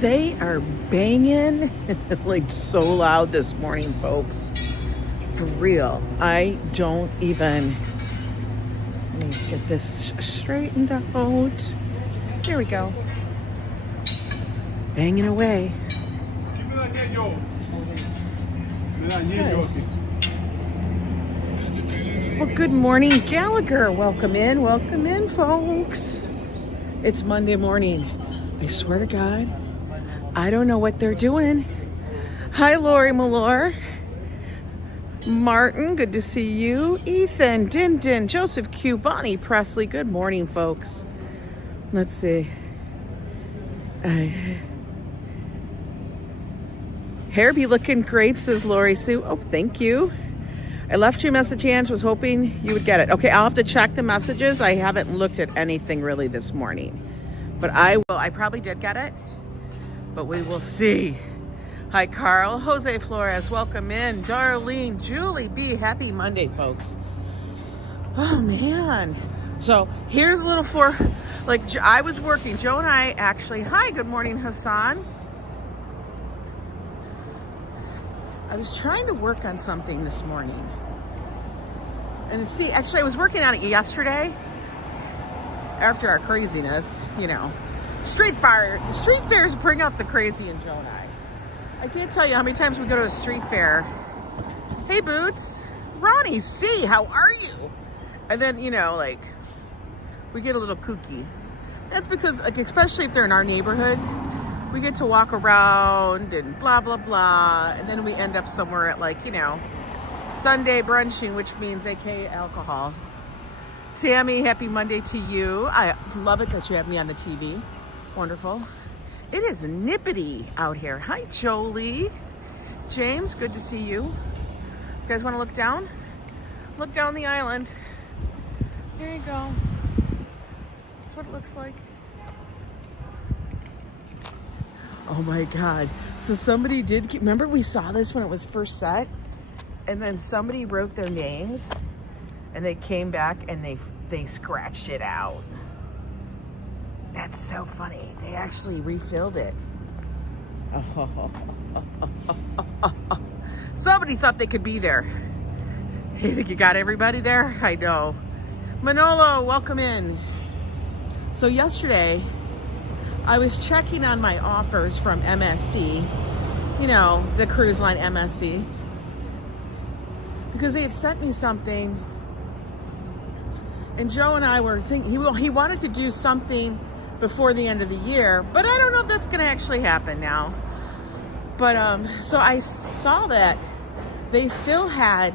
They are banging like so loud this morning, folks. For real. I don't even... Let me get this straightened out. There we go. Banging away. Well, good morning, Gallagher. Welcome in, folks. It's Monday morning. I swear to God, I don't know what they're doing. Hi, Lori Malore. Martin, good to see you. Ethan, Din, Joseph Q, Bonnie, Presley. Good morning, folks. Let's see. Hair be looking great, says Lori Sue. Oh, thank you. I left you a message, Ange. Was hoping you would get it. Okay, I'll have to check the messages. I haven't looked at anything really this morning. But I will. I probably did get it. But we will see. Hi, Carl. Jose Flores, welcome in. Darlene, Julie B. Happy Monday, folks. Oh, man. So here's a little I was working. Joe and I actually... Hi, good morning, Hassan. I was trying to work on something this morning. And see, actually, I was working on it yesterday. After our craziness, you know. Street fairs bring out the crazy in Joe and I can't tell you how many times we go to a street fair. Hey, Boots. Ronnie C., how are you? And then, you know, like, we get a little kooky. That's because, like, especially if they're in our neighborhood, we get to walk around and blah, blah, blah. And then we end up somewhere at, like, you know, Sunday brunching, which means AKA alcohol. Tammy, happy Monday to you. I love it that you have me on the TV. Wonderful. It is nippity out here. Hi, Jolie. James, good to see you. You guys want to look down? Look down the island. There you go. That's what it looks like. Oh my God. So somebody did, remember we saw this when it was first set? And then somebody wrote their names and they came back and they scratched it out. That's so funny. They actually refilled it. Somebody thought they could be there. You think you got everybody there? I know. Manolo, welcome in. So yesterday, I was checking on my offers from MSC. You know, the cruise line MSC. Because they had sent me something. And Joe and I were thinking, he wanted to do something before the end of the year, but I don't know if that's going to actually happen now. But so I saw that they still had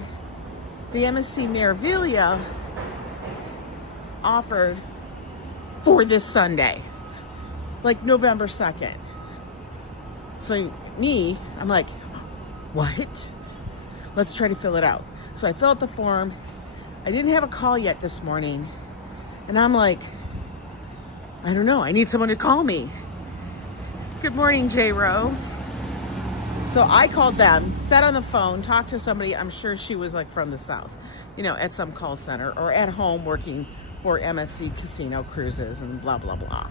the MSC Meraviglia offered for this Sunday, like November 2nd. So I'm like, what? Let's try to fill it out. So I filled out the form. I didn't have a call yet this morning, and I'm like, I don't know. I need someone to call me. Good morning, J-Ro. So I called them, sat on the phone, talked to somebody. I'm sure she was like from the South, you know, at some call center or at home working for MSC Casino Cruises and blah, blah, blah.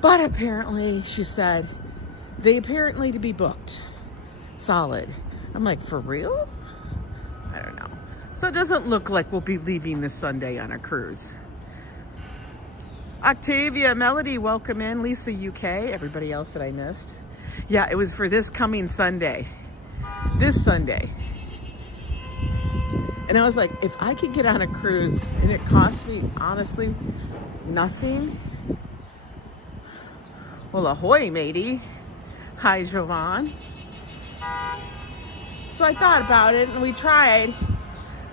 But apparently she said they apparently to be booked solid. I'm like, for real? I don't know. So it doesn't look like we'll be leaving this Sunday on a cruise. Octavia, Melody, welcome in. Lisa, UK, everybody else that I missed. Yeah, it was for this coming Sunday. This Sunday. And I was like, if I could get on a cruise and it cost me, honestly, nothing. Well, ahoy, matey. Hi, Jovan. So I thought about it and we tried.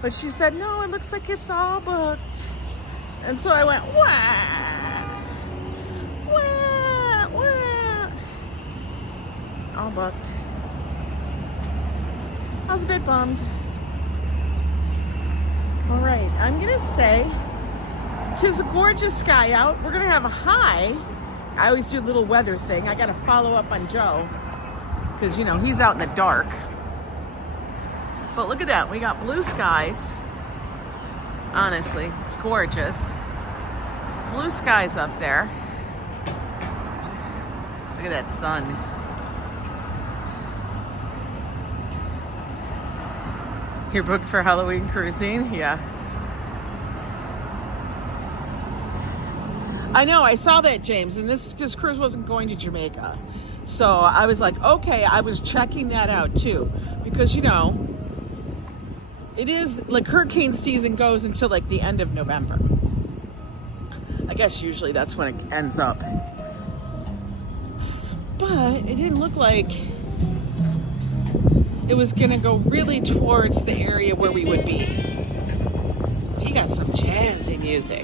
But she said, no, it looks like it's all booked. And so I went, wah, wah, wah. All booked. I was a bit bummed. All right, I'm gonna say, 'tis a gorgeous sky out. We're gonna have a high. I always do a little weather thing. I gotta follow up on Joe, because you know, he's out in the dark. But look at that, we got blue skies. Honestly, it's gorgeous. Blue skies up there. Look at that sun. You're booked for Halloween cruising? Yeah. I know, I saw that, James, and this cruise wasn't going to Jamaica. So I was like, okay, I was checking that out too. Because, you know, it is, like, hurricane season goes until, like, the end of November. I guess usually that's when it ends up. But it didn't look like it was gonna go really towards the area where we would be. He got some jazzy music.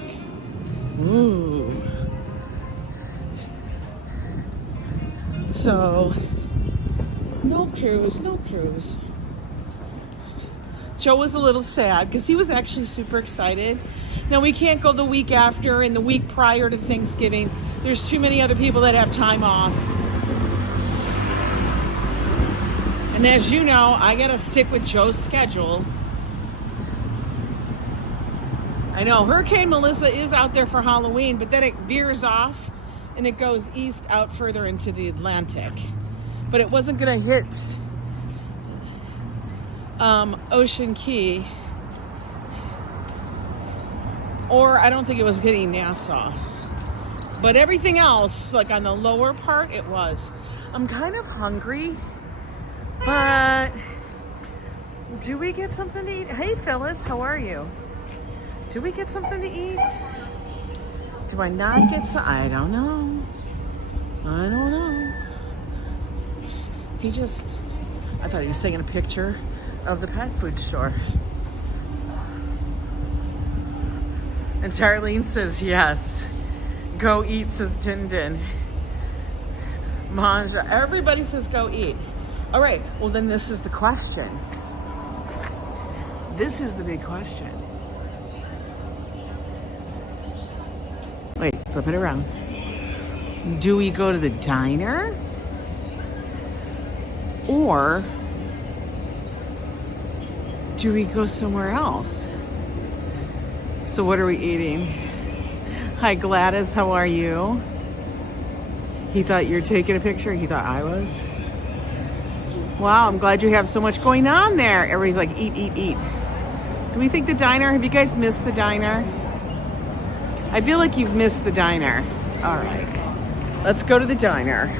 Ooh. So, no cruise, no cruise. Joe was a little sad because he was actually super excited. Now, we can't go the week after and the week prior to Thanksgiving. There's too many other people that have time off. And as you know, I gotta stick with Joe's schedule. I know Hurricane Melissa is out there for Halloween, but then it veers off and it goes east out further into the Atlantic. But it wasn't gonna hit Ocean Key, or I don't think it was hitting Nassau. But everything else, like on the lower part, it was. I'm kind of hungry, but do we get something to eat? Hey Phyllis, how are you? Do we get something to eat? Do I not get some? I don't know. I don't know. I thought he was taking a picture of the pet food store. And Tarlene says yes. Go eat, says Din Din. Manja, everybody says go eat. All right, well then this is the question. This is the big question. Wait, flip it around. Do we go to the diner? Or do we go somewhere else? So what are we eating? Hi Gladys, how are you? He thought you were taking a picture? He thought I was? Wow, I'm glad you have so much going on there. Everybody's like, eat, eat, eat. Do we think the diner? Have you guys missed the diner? I feel like you've missed the diner. All right, let's go to the diner.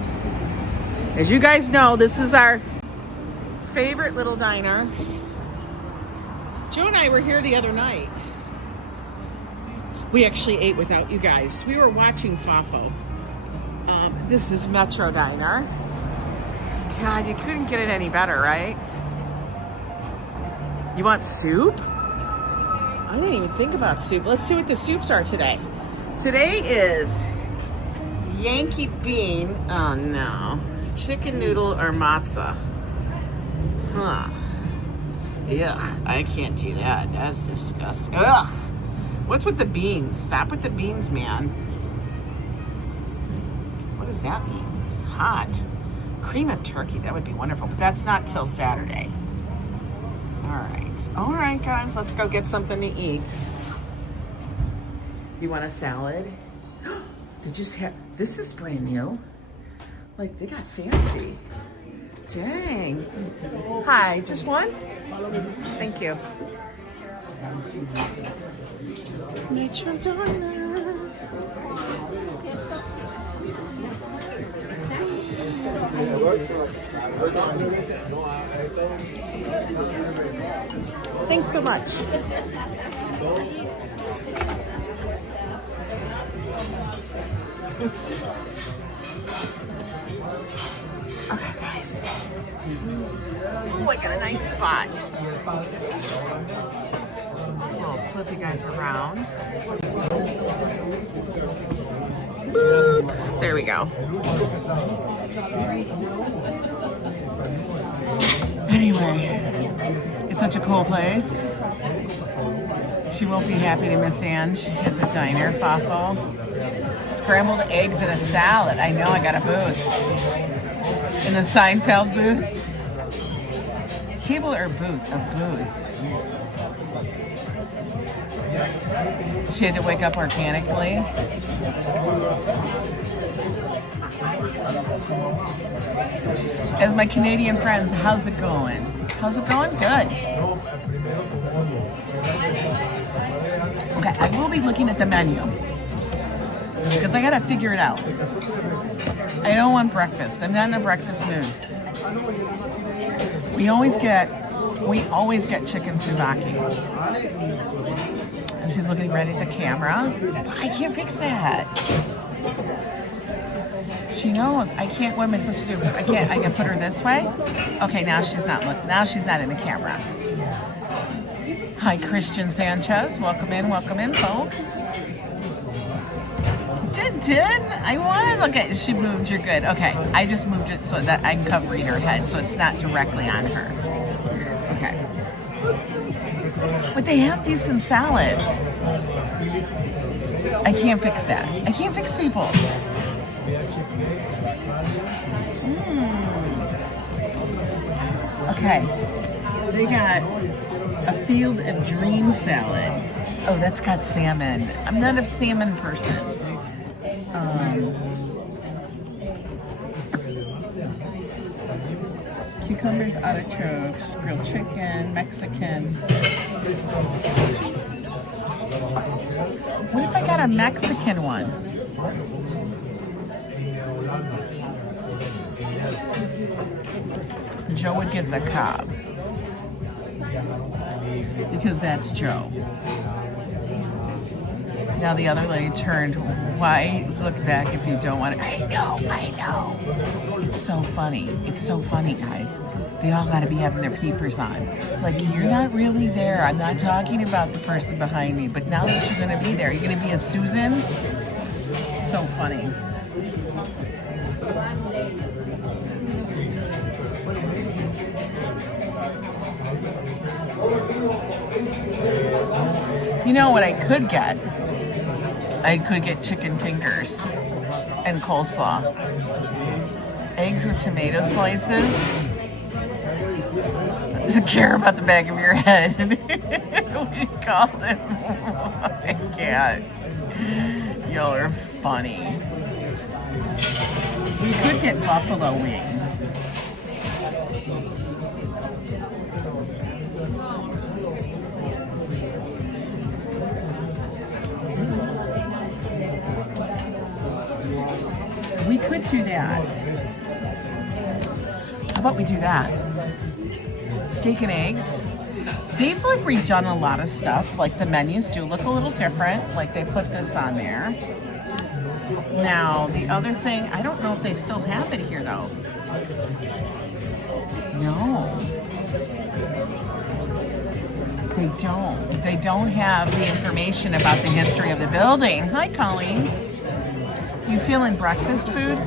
As you guys know, this is our favorite little diner. Joe and I were here the other night. We actually ate without you guys. We were watching Fafo. This is Metro Diner. God, you couldn't get it any better, right? You want soup? I didn't even think about soup. Let's see what the soups are today. Today is Yankee bean. Oh no. Chicken noodle or matzo. Huh. Ugh, I can't do that. That's disgusting. Ugh. What's with the beans? Stop with the beans, man. What does that mean? Hot. Cream of turkey, that would be wonderful, but that's not till Saturday. All right, guys, let's go get something to eat. You want a salad? They just have, this is brand new. Like, they got fancy. Dang. Hi, just one? Thank you. Metro Diner. Thanks so much. Okay, guys. Oh, I got a nice spot. I'll flip you guys around. There we go. Anyway, it's such a cool place. She won't be happy to miss Ange at the diner, Fafo. Scrambled eggs and a salad. I know, I got a booth. In the Seinfeld booth. Table or booth? A booth. She had to wake up organically. As my Canadian friends, how's it going? How's it going? Good. Okay, I will be looking at the menu because I gotta figure it out. I don't want breakfast. I'm not in a breakfast mood. We always get chicken souvlaki. And she's looking right at the camera. I can't fix that. She knows. I can't. What am I supposed to do? I can put her this way. Okay, now she's not. Now she's not in the camera. Hi, Christian Sanchez. Welcome in, folks. Did I want to look at? She moved. You're good. Okay, I just moved it so that I'm covering her head, so it's not directly on her. Okay. But they have decent salads. I can't fix that. I can't fix people. Okay. They got a Field of Dreams salad. Oh, that's got salmon. I'm not a salmon person. Cucumbers, artichokes, grilled chicken, Mexican. What if I got a Mexican one? Joe would get the Cobb. Because that's Joe. Now the other lady turned. Why look back if you don't want to? I know. It's so funny. It's so funny, guys. They all got to be having their peepers on. Like, you're not really there. I'm not talking about the person behind me, but now that you're going to be there, you're going to be a Susan. So funny. You know what I could get? I could get chicken fingers and coleslaw. Eggs with tomato slices. Doesn't care about the back of your head. We called him. I can't. Y'all are funny. We could get buffalo wings. We could do that. How about we do that? Steak and eggs. They've like redone a lot of stuff. Like the menus do look a little different. Like they put this on there. Now the other thing, I don't know if they still have it here though. No. They don't. They don't have the information about the history of the building. Hi, Colleen. You feeling breakfast food?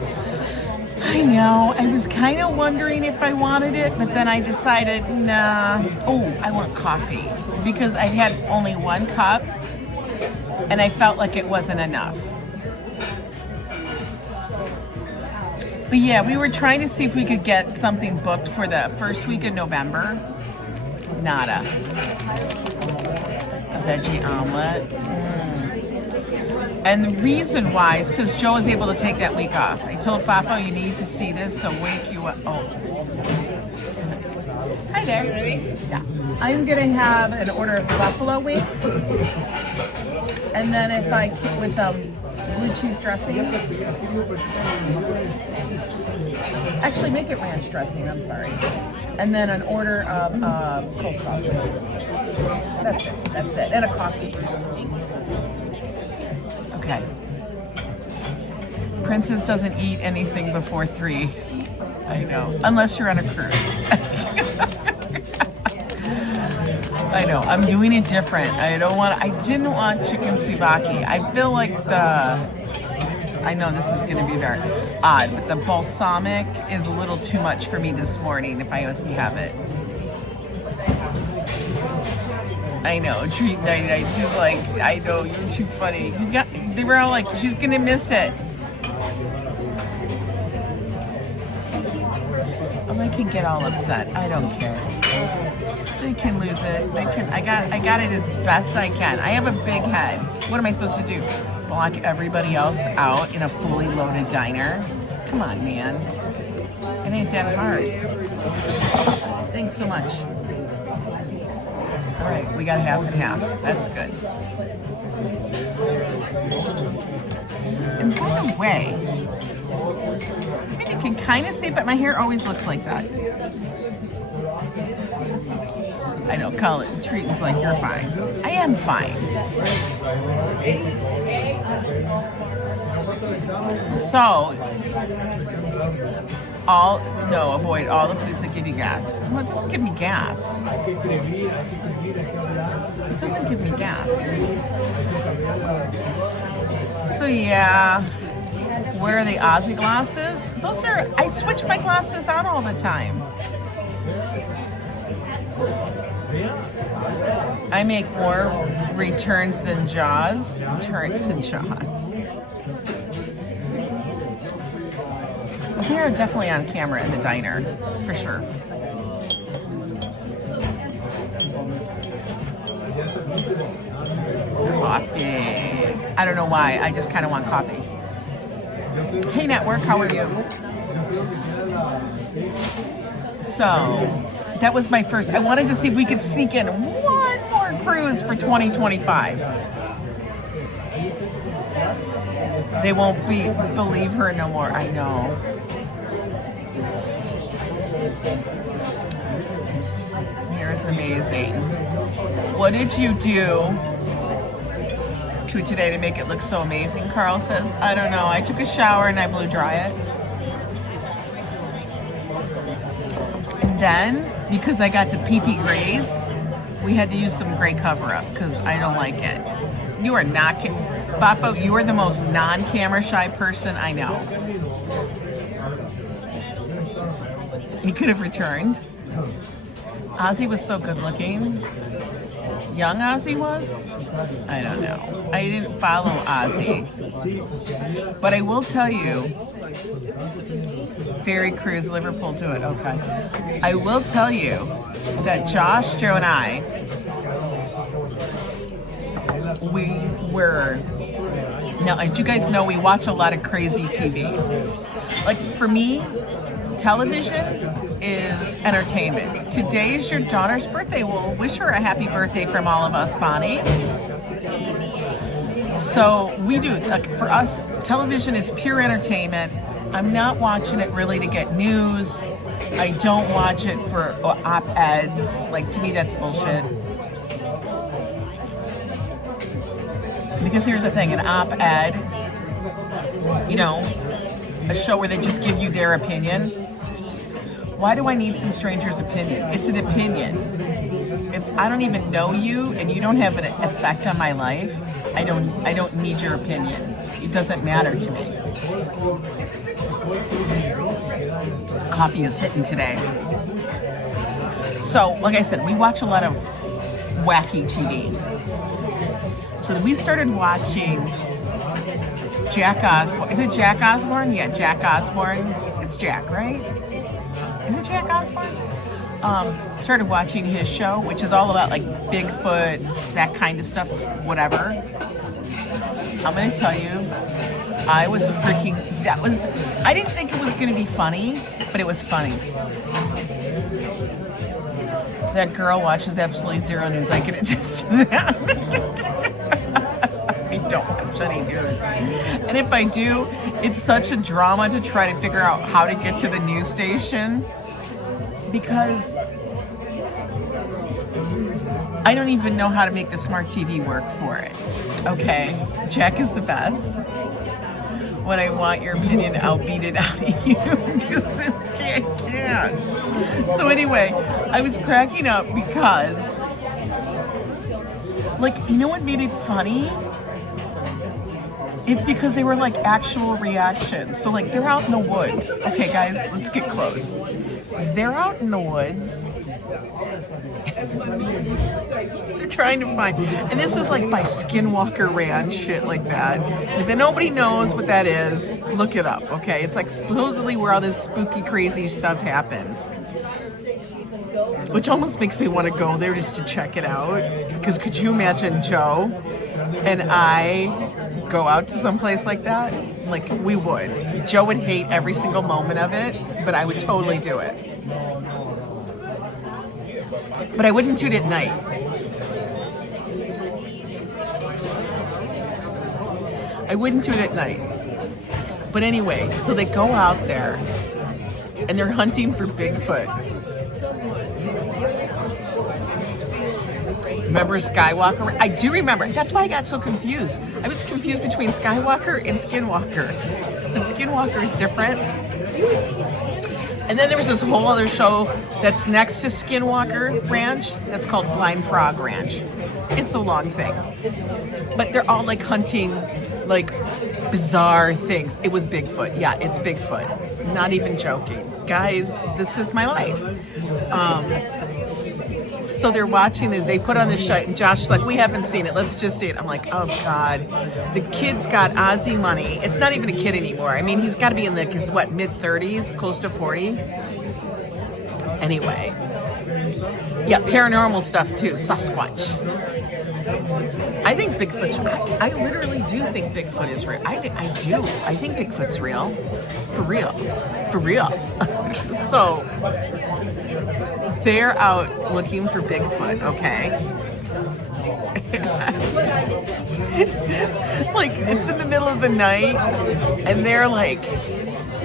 I know. I was kind of wondering if I wanted it, but then I decided, nah. Oh, I want coffee because I had only one cup and I felt like it wasn't enough. But yeah, we were trying to see if we could get something booked for the first week of November. Nada. A veggie omelet. And the reason why is because Joe was able to take that week off. I told Fafo, you need to see this, so wake you up. Oh. Hi there. Ready? Yeah. I'm going to have an order of buffalo wings. And then if I, with blue cheese dressing. Actually, make it ranch dressing, I'm sorry. And then an order of coleslaw. That's it. And a coffee. Okay. Princess doesn't eat anything before 3. I know. Unless you're on a cruise. I know. I'm doing it different. I didn't want chicken souvlaki. I feel like I know this is going to be very odd, but the balsamic is a little too much for me this morning if I was to have it. I know, treat night. She's like, I know, you're too funny. They were all like, she's gonna miss it. Oh, I can get all upset. I don't care. They can lose it. They can. I got it as best I can. I have a big head. What am I supposed to do? Block everybody else out in a fully loaded diner? Come on, man. It ain't that hard. Thanks so much. All right, we got half and half. That's good. And by the way, I think you can kind of see, but my hair always looks like that. I know, Colin, treating's like you're fine. I am fine. So, avoid all the foods that give you gas. Well, it doesn't give me gas. It doesn't give me gas. So yeah, where are the Aussie glasses? I switch my glasses out all the time. I make more returns than Jaws. We are definitely on camera in the diner, for sure. Coffee. I don't know why, I just kind of want coffee. Hey Network, how are you? So, that was my first. I wanted to see if we could sneak in one more cruise for 2025. They won't believe her no more, I know. Here's amazing. What did you do to today to make it look so amazing? Carl says, I don't know. I took a shower and I blew dry it. And then, because I got the pee-pee grays, we had to use some gray cover-up because I don't like it. You are not, Bafo, you are the most non-camera shy person I know. He could have returned. Ozzy was so good looking. Young Ozzy was? I don't know. I didn't follow Ozzy. But I will tell you, Ferry Cruise, Liverpool to it, okay. I will tell you that Josh, Joe, and I, now as you guys know, we watch a lot of crazy TV. Like for me, television is entertainment. Today is your daughter's birthday. We'll wish her a happy birthday from all of us, Bonnie. So we do, like for us, television is pure entertainment. I'm not watching it really to get news. I don't watch it for op-eds. Like to me, that's bullshit. Because here's the thing, an op-ed, you know, a show where they just give you their opinion. Why do I need some stranger's opinion? It's an opinion. If I don't even know you and you don't have an effect on my life, I don't need your opinion. It doesn't matter to me. Coffee is hitting today. So, like I said, we watch a lot of wacky TV. So we started watching Jack Osborne. Is it Jack Osborne? Yeah, Jack Osborne. It's Jack, right? Is it Jack Osborne? Started watching his show, which is all about like Bigfoot, that kind of stuff, whatever. I'm gonna tell you, I didn't think it was gonna be funny, but it was funny. That girl watches absolutely zero news. I can attest to that. I don't watch any news. And if I do, it's such a drama to try to figure out how to get to the news station because I don't even know how to make the smart TV work for it. Okay, Jack is the best. When I want your opinion, I'll beat it out of you. Kosinski, I can't. So anyway, I was cracking up because, like, you know what made it funny? It's because they were like actual reactions. So like they're out in the woods. Okay guys, let's get close. They're out in the woods. They're trying to find, and this is like by Skinwalker Ranch, shit like that. And if nobody knows what that is, look it up, okay? It's like supposedly where all this spooky, crazy stuff happens. which almost makes me want to go there just to check it out. Because could you imagine Joe and I go out to some place like that? Like, we would. Joe would hate every single moment of it, but I would totally do it. But I wouldn't do it at night. I wouldn't do it at night. But anyway, so they go out there and they're hunting for Bigfoot. Remember Skywalker? I do remember. That's why I got so confused. I was confused between Skywalker and Skinwalker. But Skinwalker is different. And then there was this whole other show that's next to Skinwalker Ranch that's called Blind Frog Ranch. It's a long thing. But they're all like hunting like bizarre things. It was Bigfoot. Yeah, it's Bigfoot. Not even joking. Guys, this is my life. So they're watching it. They put on this show, and Josh's like, we haven't seen it. Let's just see it. I'm like, oh God. The kid's got Aussie money. It's not even a kid anymore. I mean, he's got to be in his mid-30s, close to 40. Anyway. Yeah, paranormal stuff too. Sasquatch. I think Bigfoot's real. I literally do think Bigfoot is real. I do. I think Bigfoot's real. For real. For real. So they're out looking for Bigfoot, okay? Like, it's in the middle of the night, and they're like,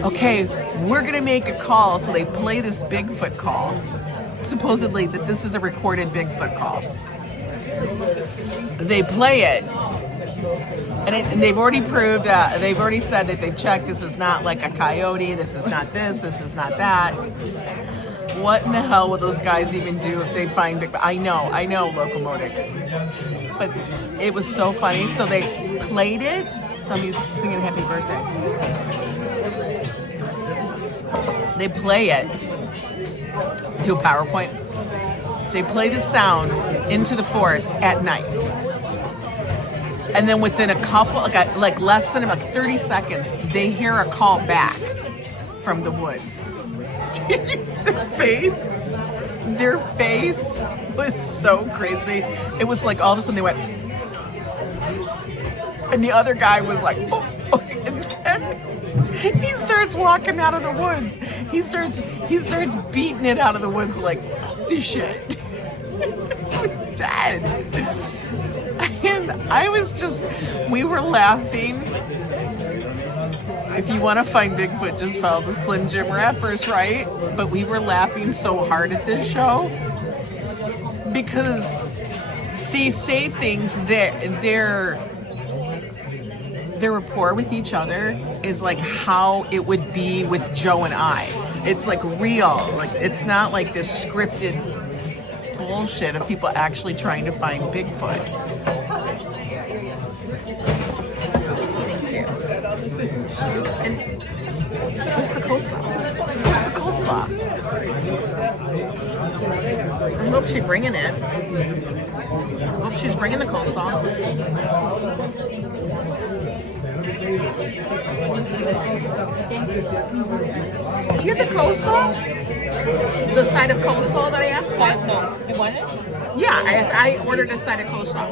okay, we're gonna make a call. So they play this Bigfoot call. Supposedly that this is a recorded Bigfoot call. They play it, and they've already proved, they've already said that they've checked, this is not like a coyote, this is not this is not that. What in the hell will those guys even do if they find Bigfoot? I know, locomotives. But it was so funny. So they played it. Somebody's singing happy birthday. They play it. Do a PowerPoint. They play the sound into the forest at night. And then within a couple, like less than about 30 seconds, they hear a call back from the woods. Their face was so crazy. It was like all of a sudden they went, and the other guy was like, oh, and then he starts walking out of the woods. He starts beating it out of the woods like, this shit. Dead. And we were laughing. If you want to find Bigfoot, just follow the Slim Jim rappers, right? But we were laughing so hard at this show because they say things that their rapport with each other is like how it would be with Joe and I. It's like real. Like, it's not like this scripted bullshit of people actually trying to find Bigfoot. And where's the coleslaw? Where's the coleslaw? I hope she's bringing it. I hope she's bringing the coleslaw. Do you have the coleslaw? The side of coleslaw that I asked for? No. You want it? Yeah, I ordered a side of coleslaw.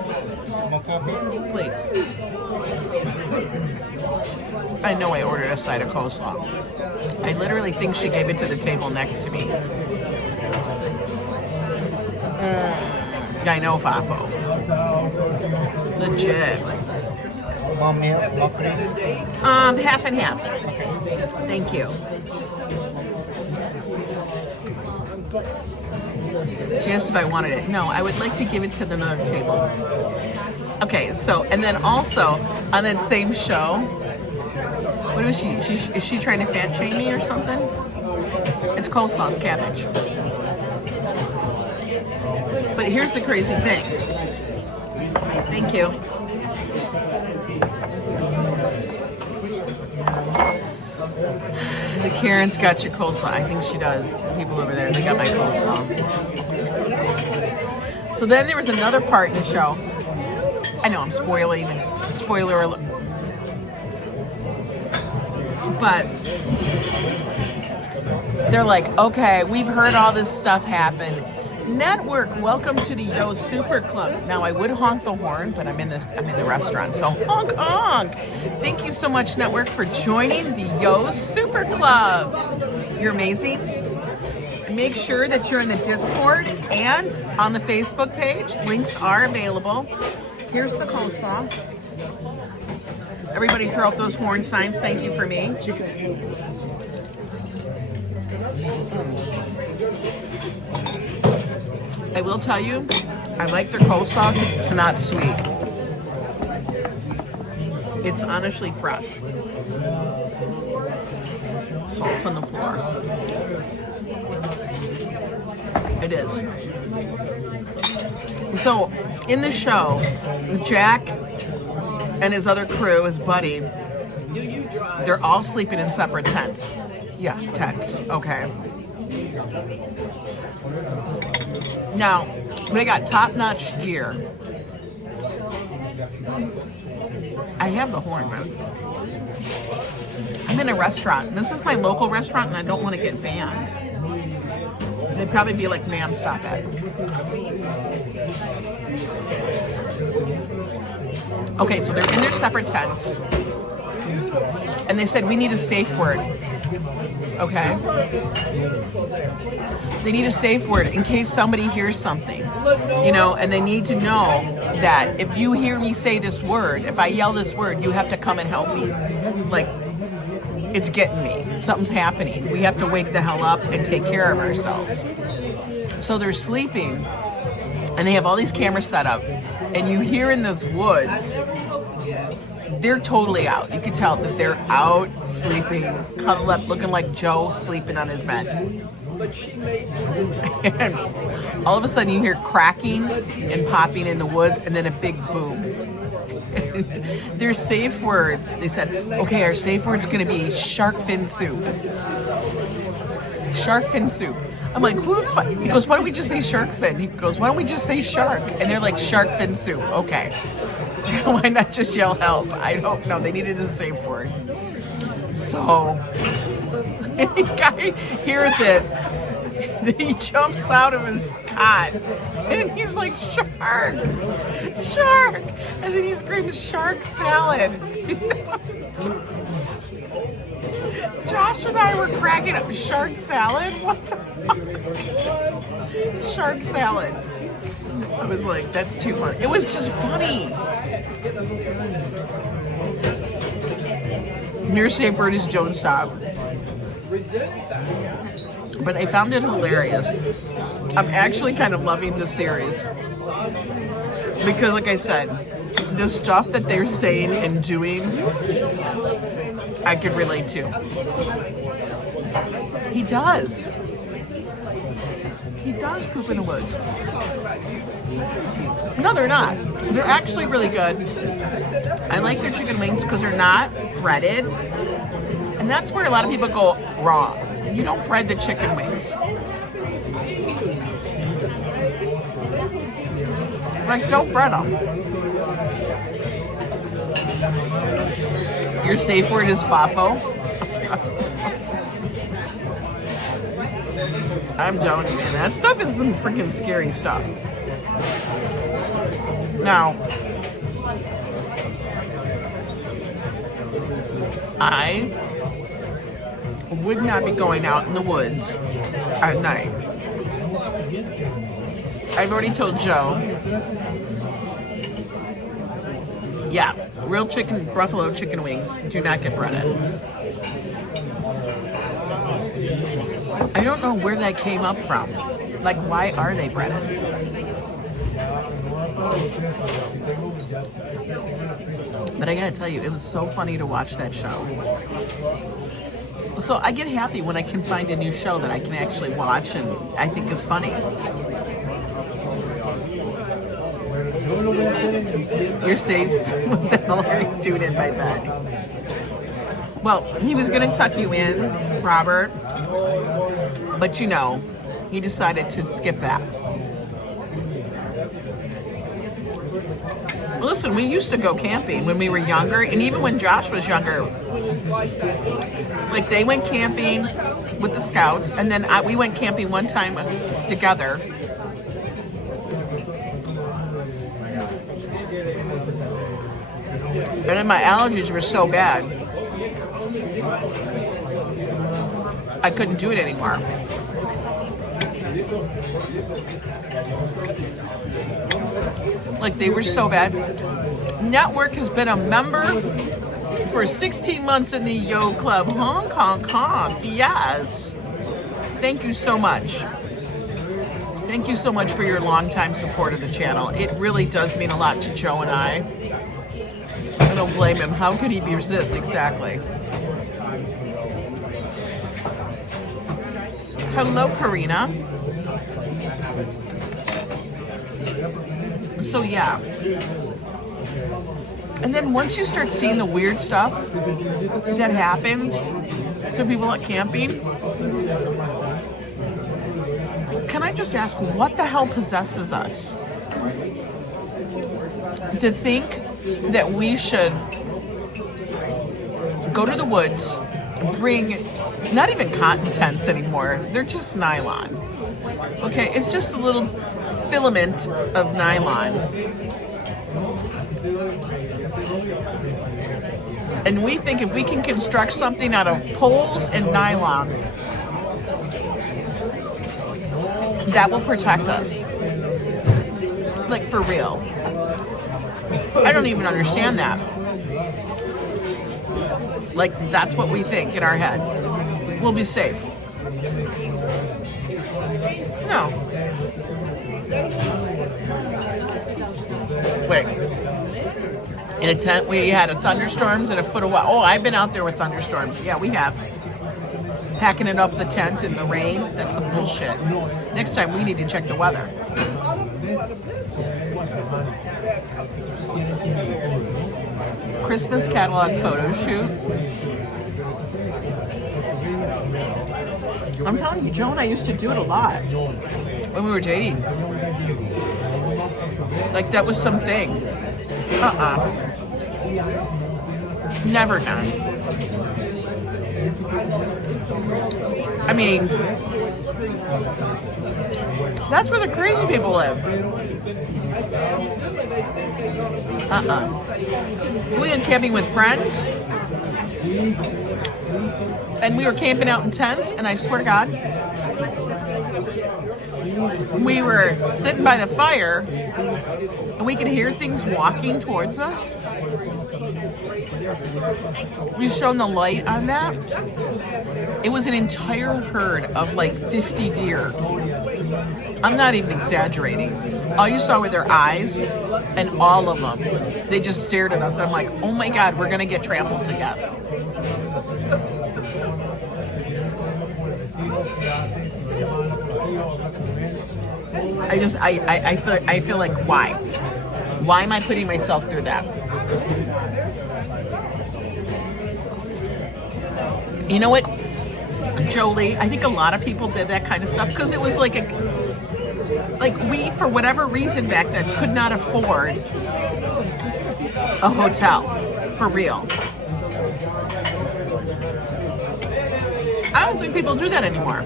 Please. I know I ordered a side of coleslaw. I literally think she gave it to the table next to me. I know, Fafo. Legit. Half and half. Thank you. She asked if I wanted it. No, I would like to give it to another table. Okay, so, and then also, on that same show, what is she? Is she trying to fat shame me or something? It's coleslaw, it's cabbage. But here's the crazy thing. Thank you. The Karen's got your coleslaw. I think she does. The people over there, they got my coleslaw. So then there was another part in the show. I know I'm spoiling. Spoiler alert. They're like, okay, we've heard all this stuff happen. Network, welcome to the Yo Super Club. Now I would honk the horn, but I'm in the restaurant, so honk honk. Thank you so much, Network, for joining the Yo Super Club. You're amazing. Make sure that you're in the Discord and on the Facebook page. Links are available. Here's the coleslaw. Everybody throw up those horn signs. Thank you for me. I will tell you, I like their coleslaw. It's not sweet. It's honestly fresh. Salt on the floor. It is. So, in the show, Jack and his other crew, his buddy, they're all sleeping in separate tents. Yeah, tents. Okay. Now, they got top-notch gear. I have the horn, man. I'm in a restaurant. This is my local restaurant, and I don't want to get banned. They'd probably be like, ma'am, stop it. Okay, so they're in their separate tents. And they said, we need a safe word. Okay? They need a safe word in case somebody hears something. You know, and they need to know that if you hear me say this word, if I yell this word, you have to come and help me. Like, it's getting me. Something's happening. We have to wake the hell up and take care of ourselves. So they're sleeping, and they have all these cameras set up, and you hear in this woods, they're totally out. You can tell that they're out sleeping, cuddled up, looking like Joe sleeping on his bed. And all of a sudden you hear cracking and popping in the woods, and then a big boom. Their safe word, they said, okay, our safe word's gonna be shark fin soup. Shark fin soup. I'm like, who the fuck? He goes, why don't we just say shark fin? He goes, why don't we just say shark? And they're like, shark fin soup. Okay. Why not just yell help? I don't know. They needed a safe word. So, the guy hears it. Then he jumps out of his cot. And he's like, shark! Shark! And then he screams, shark salad. Josh and I were cracking up. Shark salad? What the fuck? Shark salad. I was like, that's too funny. It was just funny. Your safe word is don't stop. But I found it hilarious. I'm actually kind of loving the series. Because like I said, the stuff that they're saying and doing, I could relate to. He does. He does poop in the woods. No, they're not. They're actually really good. I like their chicken wings because they're not breaded. And that's where a lot of people go wrong. You don't bread the chicken wings. Like, don't bread them. Your safe word is fafo. I'm telling you, man, that stuff is some freaking scary stuff. Now, I would not be going out in the woods at night. I've already told Joe. Yeah, real chicken, buffalo chicken wings do not get breaded. I don't know where that came up from. Like, why are they breaded? But I gotta tell you, it was so funny to watch that show. So I get happy when I can find a new show that I can actually watch and I think is funny. You're safe. What the hell are you doing in my bed? Well, he was gonna tuck you in, Robert, but you know, he decided to skip that. Listen, we used to go camping when we were younger, and even when Josh was younger. Like, they went camping with the scouts, and then we went camping one time together. And then my allergies were so bad, I couldn't do it anymore. Like, they were so bad. Network has been a member for 16 months in the Yo Club. Hong Kong. Yes. Thank you so much. Thank you so much for your longtime support of the channel. It really does mean a lot to Joe and I. I don't blame him. How could he resist? Exactly. Hello, Karina. So yeah. And then once you start seeing the weird stuff that happens to people at camping, can I just ask, what the hell possesses us to think that we should go to the woods, bring not even cotton tents anymore, they're just nylon. Okay, it's just a little filament of nylon. And we think if we can construct something out of poles and nylon, that will protect us. Like, for real. I don't even understand that. Like, that's what we think in our head. We'll be safe. No. Wait. In a tent, we had a thunderstorms and a foot of water. Oh, I've been out there with thunderstorms. Yeah, we have. Packing it up the tent in the rain. That's some bullshit. Next time, we need to check the weather. Christmas catalog photo shoot. I'm telling you, Joe and I used to do it a lot when we were dating. Like, that was something. Never done. I mean, that's where the crazy people live. We went camping with friends, and we were camping out in tents, and I swear to God, we were sitting by the fire, and we could hear things walking towards us. We shone the light on that. It was an entire herd of like 50 deer. I'm not even exaggerating. All you saw were their eyes, and all of them, they just stared at us. I'm like, oh my God, we're gonna get trampled to death. I feel like, why? Why am I putting myself through that? You know what, Jolie? I think a lot of people did that kind of stuff because it was like we, for whatever reason back then, could not afford a hotel, for real. I don't think people do that anymore.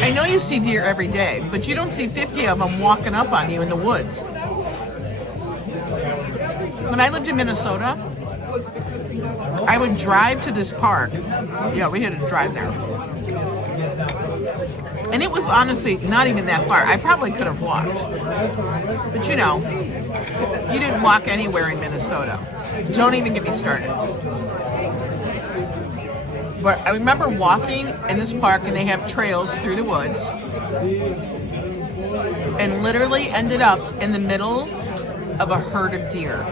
I know you see deer every day, but you don't see 50 of them walking up on you in the woods. When I lived in Minnesota, I would drive to this park. Yeah, we had to drive there. And it was honestly not even that far. I probably could have walked. But you know, you didn't walk anywhere in Minnesota. Don't even get me started. But I remember walking in this park, and they have trails through the woods, and literally ended up in the middle of a herd of deer.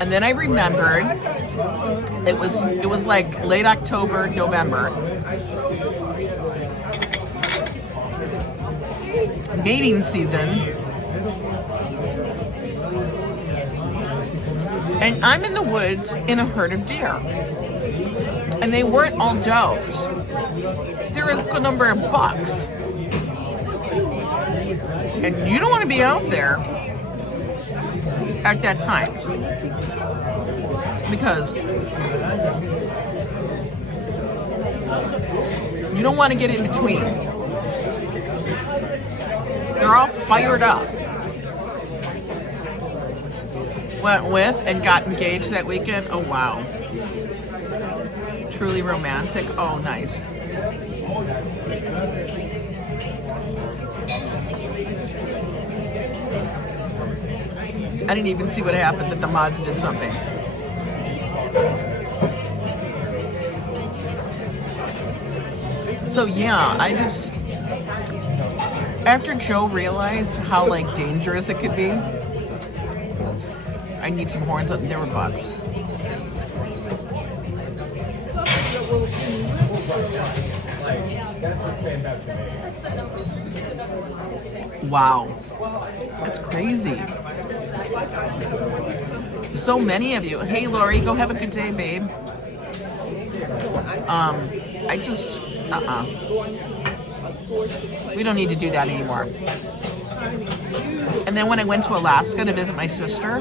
And then I remembered it was like late October, November. Mating season. And I'm in the woods in a herd of deer. And they weren't all does. There was a good number of bucks. And you don't want to be out there at that time. Because you don't want to get in between. They're all fired up. Went with and got engaged that weekend. Oh, wow. Truly romantic. Oh, nice. I didn't even see what happened, that the mods did something. So yeah, after Joe realized how like dangerous it could be, I need some horns up. There were bugs. Wow, that's crazy. So many of you. Hey, Lori, go have a good day, babe. We don't need to do that anymore. And then when I went to Alaska to visit my sister,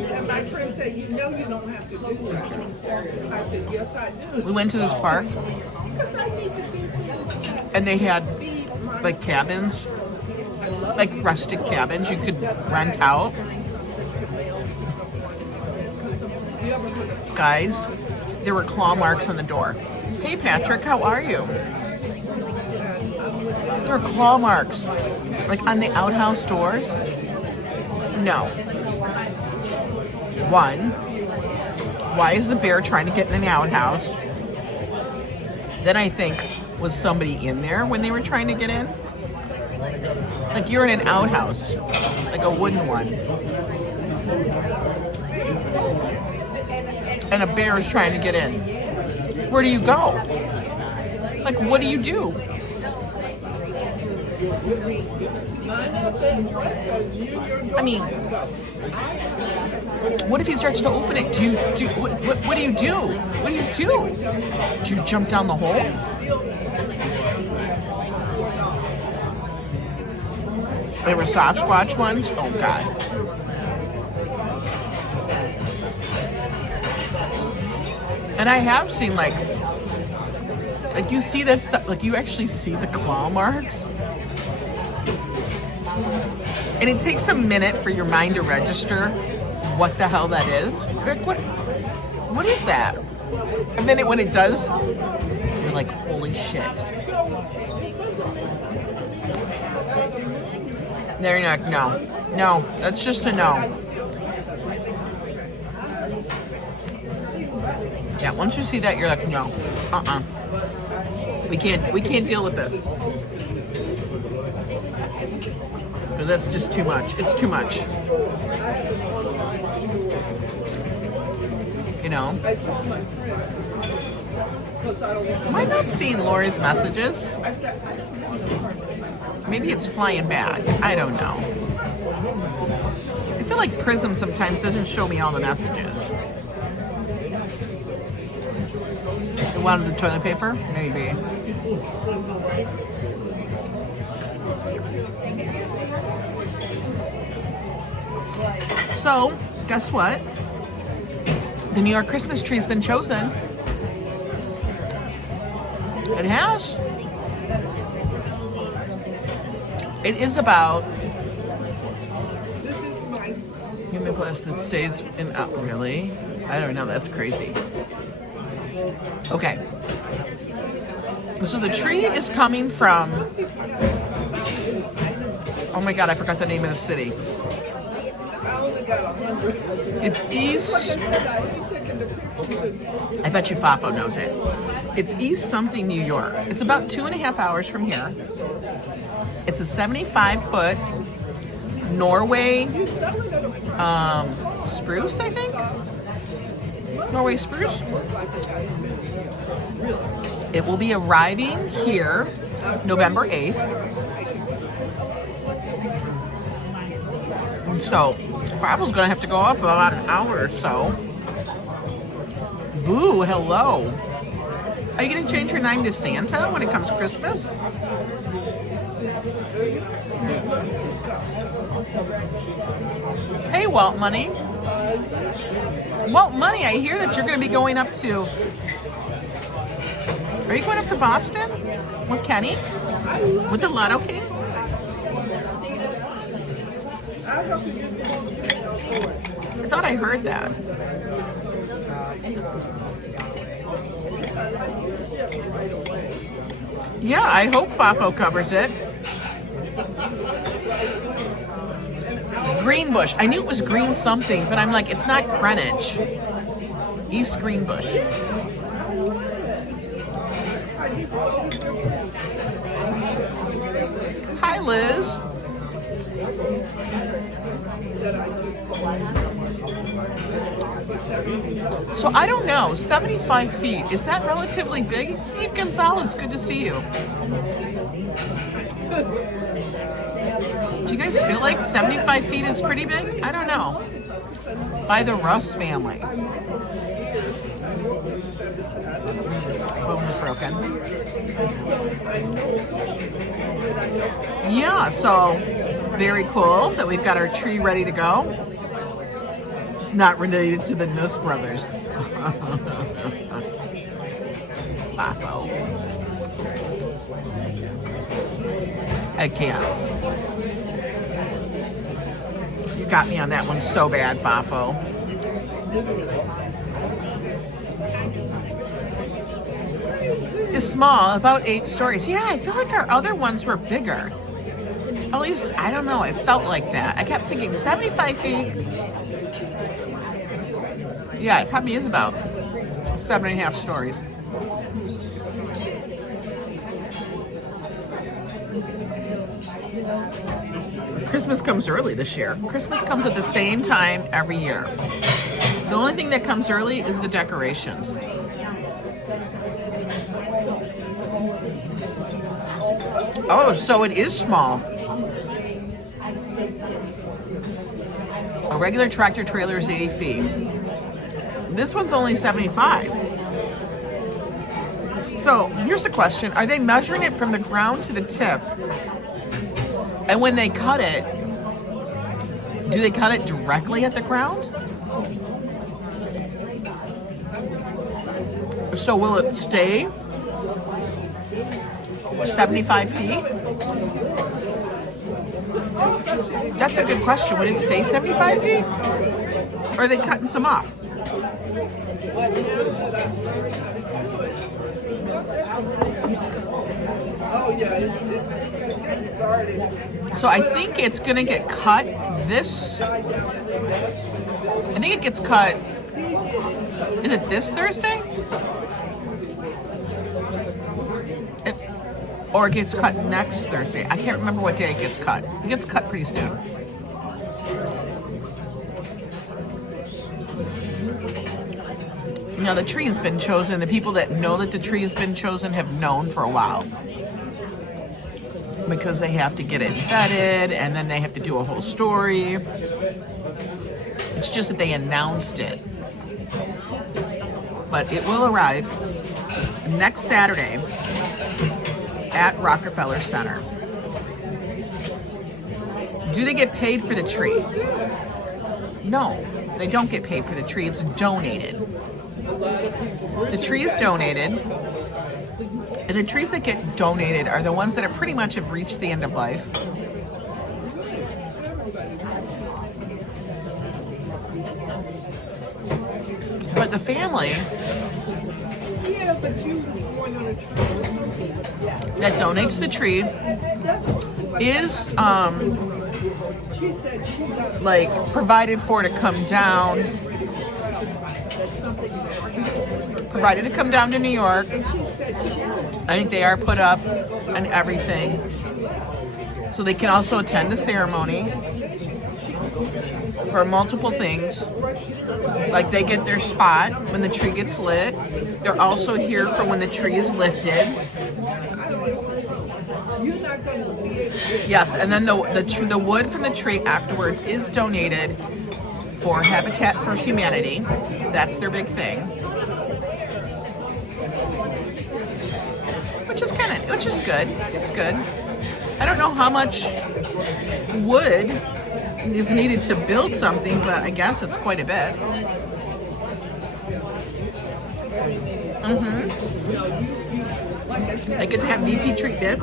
we went to this park, and they had like cabins, like rustic cabins you could rent out. Guys, there were claw marks on the door. Hey Patrick, how are you? There are claw marks, like on the outhouse doors. No. One, why is the bear trying to get in the outhouse? Then I think, was somebody in there when they were trying to get in? Like you're in an outhouse, like a wooden one. And a bear is trying to get in. Where do you go? Like, what do you do? I mean, what if he starts to open it? What do you do? What do you do? Do you jump down the hole? There were Sasquatch ones. Oh God. And I have seen like you see that stuff, like you actually see the claw marks. And it takes a minute for your mind to register what the hell that is. Like, what is that? And then when it does, you're like, holy shit. There you're like, no, that's just a no. Yeah, once you see that, you're like, no, we can't deal with this. Because that's just too much. It's too much. You know? Am I not seeing Lori's messages? Maybe it's flying back. I don't know. I feel like Prism sometimes doesn't show me all the messages. You wanted the toilet paper? Maybe. So, guess what? The New York Christmas tree's been chosen. It has. It is about human plus that stays in. Really? I don't know. That's crazy. Okay. So the tree is coming from. Oh my God! I forgot the name of the city. It's east. I bet you Fafo knows it. It's East something, New York. It's about 2.5 hours from here. It's a 75-foot Norway spruce, I think. Norway spruce. It will be arriving here November 8th. So, Fafo's gonna have to go up about an hour or so. Boo, hello. Are you gonna change your name to Santa when it comes to Christmas? Hey, Walt Money. Walt Money, I hear that you're going to be going up to... Are you going up to Boston with Kenny? With the Lotto King? I thought I heard that. Yeah, I hope Fafo covers it. Greenbush. I knew it was green something, but I'm like, it's not Greenwich. East Greenbush. Hi, Liz. So I don't know, 75 feet, is that relatively big? Steve Gonzalez, good to see you. Do you guys feel like 75 feet is pretty big? I don't know. By the Russ family. Phone was broken. Yeah, so very cool that we've got our tree ready to go. It's not related to the Nuss brothers. Fafo. I can't. You got me on that one so bad, Fafo. Is small, about 8 stories. Yeah, I feel like our other ones were bigger. At least, I don't know, it felt like that. I kept thinking 75 feet. Yeah, it probably is about 7.5 stories. Christmas comes early this year. Christmas comes at the same time every year. The only thing that comes early is the decorations. Oh, so it is small. A regular tractor trailer is 80 feet. This one's only 75. So here's the question. Are they measuring it from the ground to the tip? And when they cut it, do they cut it directly at the ground? So will it stay 75 feet? That's a good question. Would it stay 75 feet? Or are they cutting some off? So I think it's going to get cut this... I think it gets cut... Is it this Thursday? Or it gets cut next Thursday. I can't remember what day it gets cut. It gets cut pretty soon. Now the tree has been chosen. The people that know that the tree has been chosen have known for a while. Because they have to get it vetted and then they have to do a whole story. It's just that they announced it. But it will arrive next Saturday at Rockefeller Center. Do they get paid for the tree? No, they don't get paid for the tree. It's donated. The tree is donated. And the trees that get donated are the ones that are pretty much have reached the end of life. But the family that donates the tree is like provided for to come down. Provided to come down to New York. I think they are put up and everything. So they can also attend the ceremony for multiple things. Like they get their spot when the tree gets lit. They're also here for when the tree is lifted. Yes, and then the wood from the tree afterwards is donated for Habitat for Humanity. That's their big thing. Which is good. It's good. I don't know how much wood is needed to build something, but I guess it's quite a bit. I get to have VP treatment.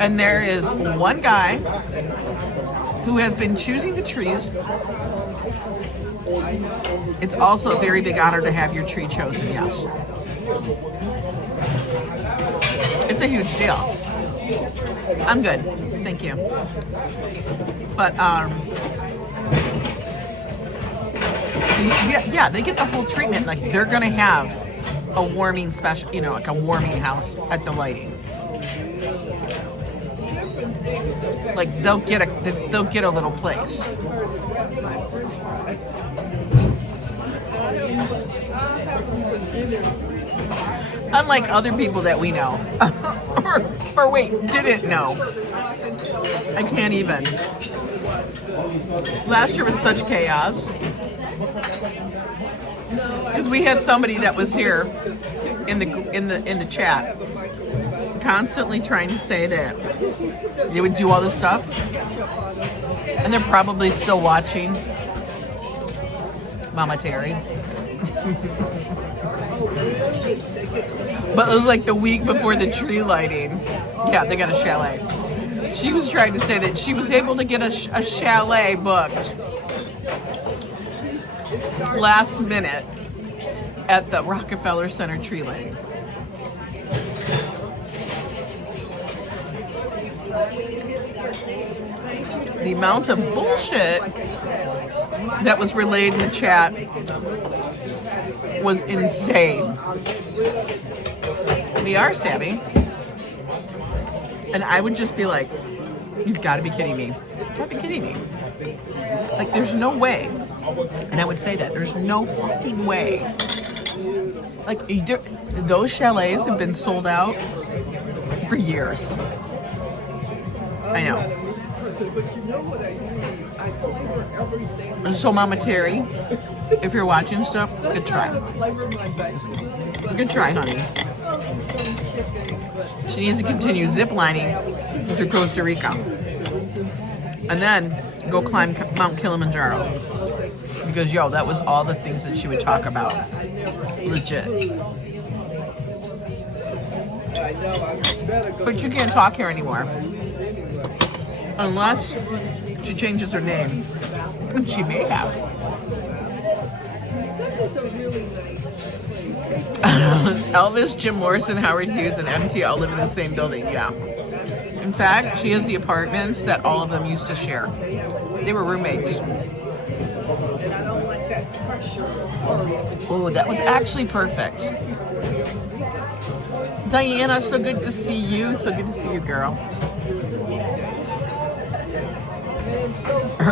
And there is one guy who has been choosing the trees. It's also a very big honor to have your tree chosen, yes. It's a huge deal. I'm good, thank you. But yeah, they get the whole treatment. Like they're gonna have a warming special, you know, like a warming house at the lighting. Like they'll get a little place. Unlike other people that we know, or wait, didn't know. I can't even. Last year was such chaos because we had somebody that was here in the chat constantly trying to say that they would do all this stuff, and they're probably still watching Mama Terry. But it was like the week before the tree lighting. Yeah, they got a chalet. She was trying to say that she was able to get a chalet booked last minute at the Rockefeller Center tree lighting. The amount of bullshit that was relayed in the chat was insane. We are savvy. And I would just be like, you've got to be kidding me. You've got to be kidding me. Like, there's no way. And I would say that. There's no fucking way. Like, those chalets have been sold out for years. I know. So Mama Terry, if you're watching stuff, good try. Good try, honey. She needs to continue ziplining to Costa Rica. And then go climb Mount Kilimanjaro. Because, yo, that was all the things that she would talk about. Legit. But you can't talk here anymore. Unless she changes her name. And she may have. Elvis, Jim Morrison, Howard Hughes, and MT all live in the same building, yeah. In fact, she has the apartments that all of them used to share. They were roommates. Oh, that was actually perfect. Diana, so good to see you. So good to see you, girl.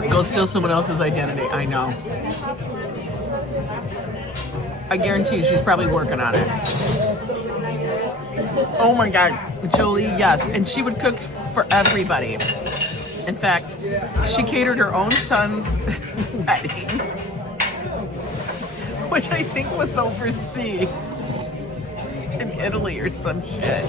Go steal someone else's identity. I know. I guarantee you she's probably working on it. Oh my God. Jolie, yes. And she would cook for everybody. In fact, she catered her own son's wedding, which I think was overseas in Italy or some shit.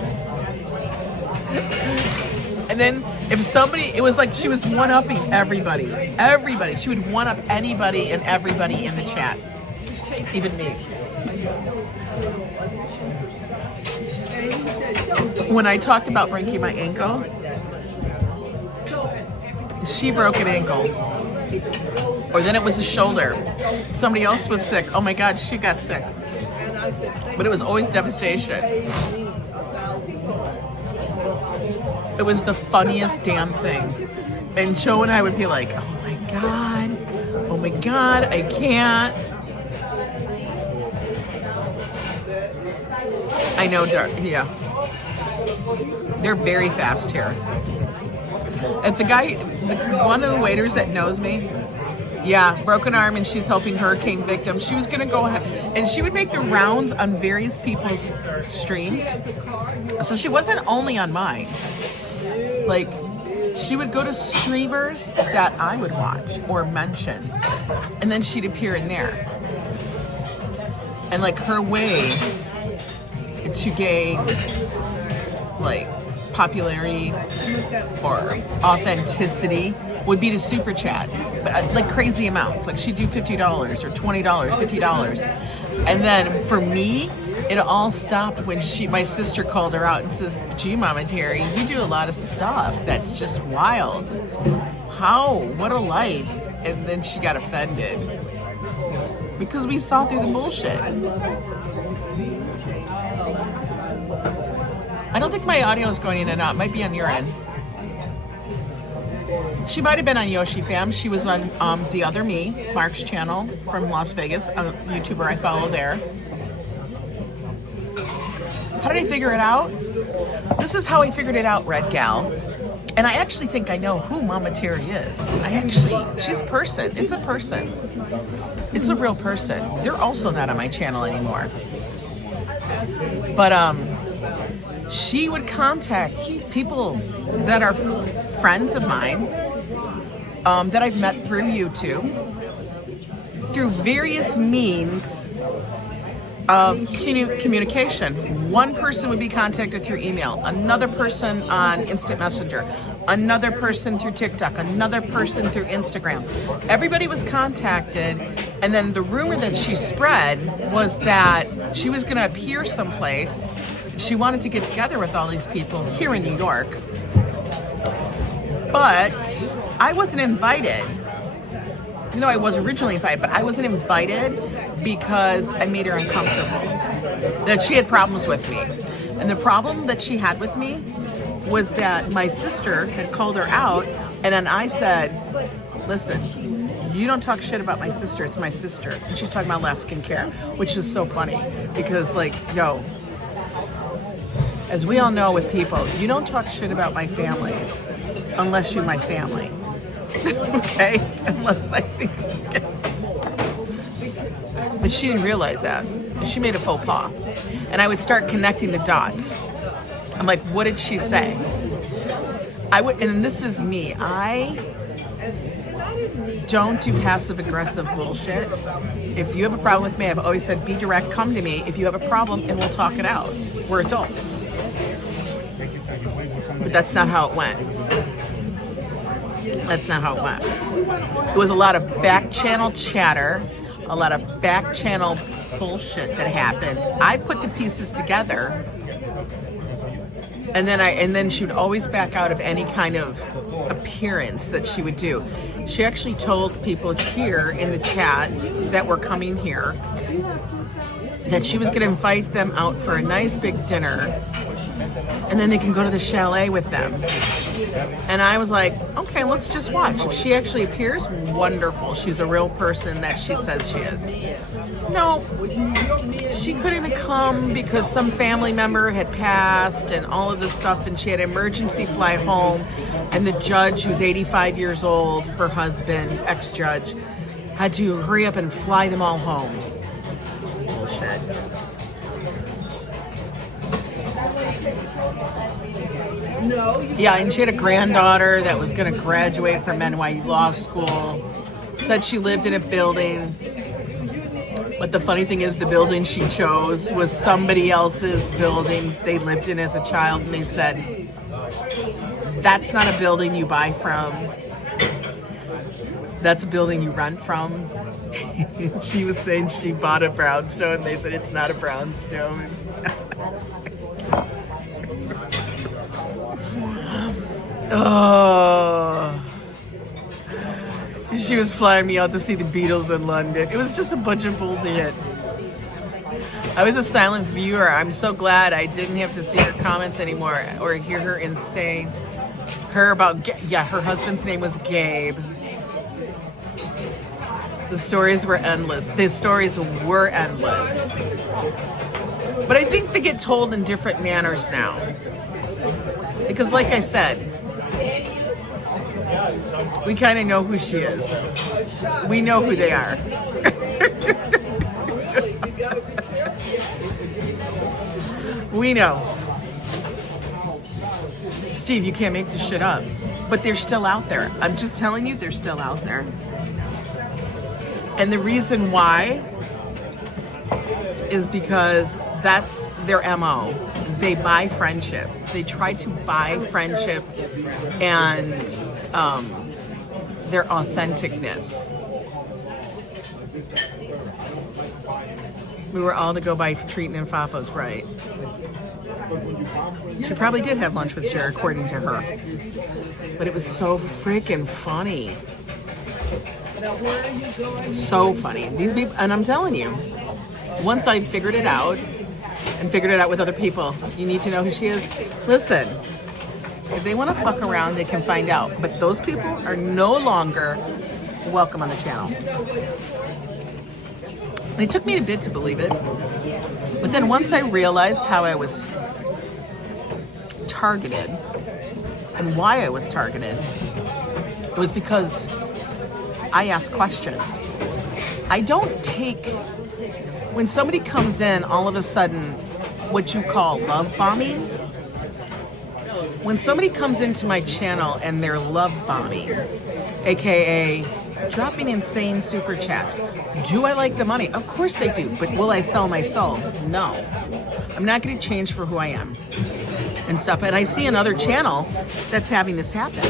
And then if somebody, it was like she was one-upping everybody. Everybody. She would one-up anybody and everybody in the chat. Even me. When I talked about breaking my ankle, she broke an ankle. Or then it was the shoulder. Somebody else was sick. Oh my God, she got sick. But it was always devastation. It was the funniest damn thing. And Joe and I would be like, oh my God, I can't. I know, yeah. They're very fast here. And the guy, one of the waiters that knows me, yeah, broken arm, and she's helping hurricane victims. She was gonna go ahead, and she would make the rounds on various people's streams. So she wasn't only on mine. Like, she would go to streamers that I would watch or mention, and then she'd appear in there. And like her way, to gain like popularity or authenticity would be to super chat, but like crazy amounts. Like she'd do $50 or $20, $50. And then for me, it all stopped when my sister called her out and says, gee, Mama Terry, you do a lot of stuff that's just wild. How? What a life. And then she got offended because we saw through the bullshit. I don't think my audio is going in and out. It might be on your end. She might have been on Yoshi Fam. She was on The Other Me, Mark's channel from Las Vegas, a YouTuber I follow there. How did I figure it out? This is how I figured it out, Red Gal. And I actually think I know who Mama Terry is. She's a person. It's a person. It's a real person. They're also not on my channel anymore. But she would contact people that are friends of mine that I've met through YouTube, through various means of communication. One person would be contacted through email, another person on Instant Messenger, another person through TikTok, another person through Instagram. Everybody was contacted, and then the rumor that she spread was that she was going to appear someplace. She wanted to get together with all these people here in New York, but I wasn't invited. You know, I was originally invited, but I wasn't invited because I made her uncomfortable. That she had problems with me. And the problem that she had with me was that my sister had called her out, and then I said, listen, you don't talk shit about my sister, it's my sister. And she's talking about Alaskan Care, which is so funny because, like, yo, as we all know with people, you don't talk shit about my family unless you're my family. Okay? Unless I think it's okay. But she didn't realize that. She made a faux pas. And I would start connecting the dots. I'm like, what did she say? And this is me. I don't do passive aggressive bullshit. If you have a problem with me, I've always said, be direct, come to me if you have a problem and we'll talk it out. We're adults. But that's not how it went. That's not how it went. It was a lot of back channel chatter, a lot of back channel bullshit that happened. I put the pieces together, and then she would always back out of any kind of appearance that she would do. She actually told people here in the chat that were coming here that she was going to invite them out for a nice big dinner, and then they can go to the chalet with them. And I was like, okay, let's just watch. If she actually appears, wonderful. She's a real person that she says she is. No, she couldn't come because some family member had passed and all of this stuff, and she had an emergency flight home, and the judge, who's 85 years old, her husband, ex-judge, had to hurry up and fly them all home. Bullshit. Yeah, and she had a granddaughter that was going to graduate from NYC law school. Said she lived in a building. But the funny thing is, the building she chose was somebody else's building they lived in as a child. And they said, that's not a building you buy from. That's a building you rent from. She was saying she bought a brownstone. They said, it's not a brownstone. Oh, she was flying me out to see the Beatles in London. It was just a bunch of bullshit. I was a silent viewer. I'm so glad I didn't have to see her comments anymore or hear her insane. Her husband's name was Gabe. The stories were endless. The stories were endless. But I think they get told in different manners now. Because like I said, we kind of know who she is. We know who they are. We know. Steve, you can't make this shit up. But they're still out there. I'm just telling you, they're still out there. And the reason why is because That's their MO. They buy friendship. They try to buy friendship and their authenticness. We were all to go buy Treatin' and Fafo's, right? She probably did have lunch with Cher, according to her. But it was so freaking funny. So funny. These people, and I'm telling you, once I figured it out, and figured it out with other people, you need to know who she is. Listen, if they want to fuck around, they can find out. But those people are no longer welcome on the channel. And it took me a bit to believe it. But then once I realized how I was targeted and why I was targeted, it was because I ask questions. I don't take, when somebody comes in, all of a sudden, what you call love bombing. When somebody comes into my channel and they're love bombing, AKA dropping insane super chats, do I like the money? Of course I do, but will I sell my soul? No. I'm not going to change for who I am and stuff. And I see another channel that's having this happen.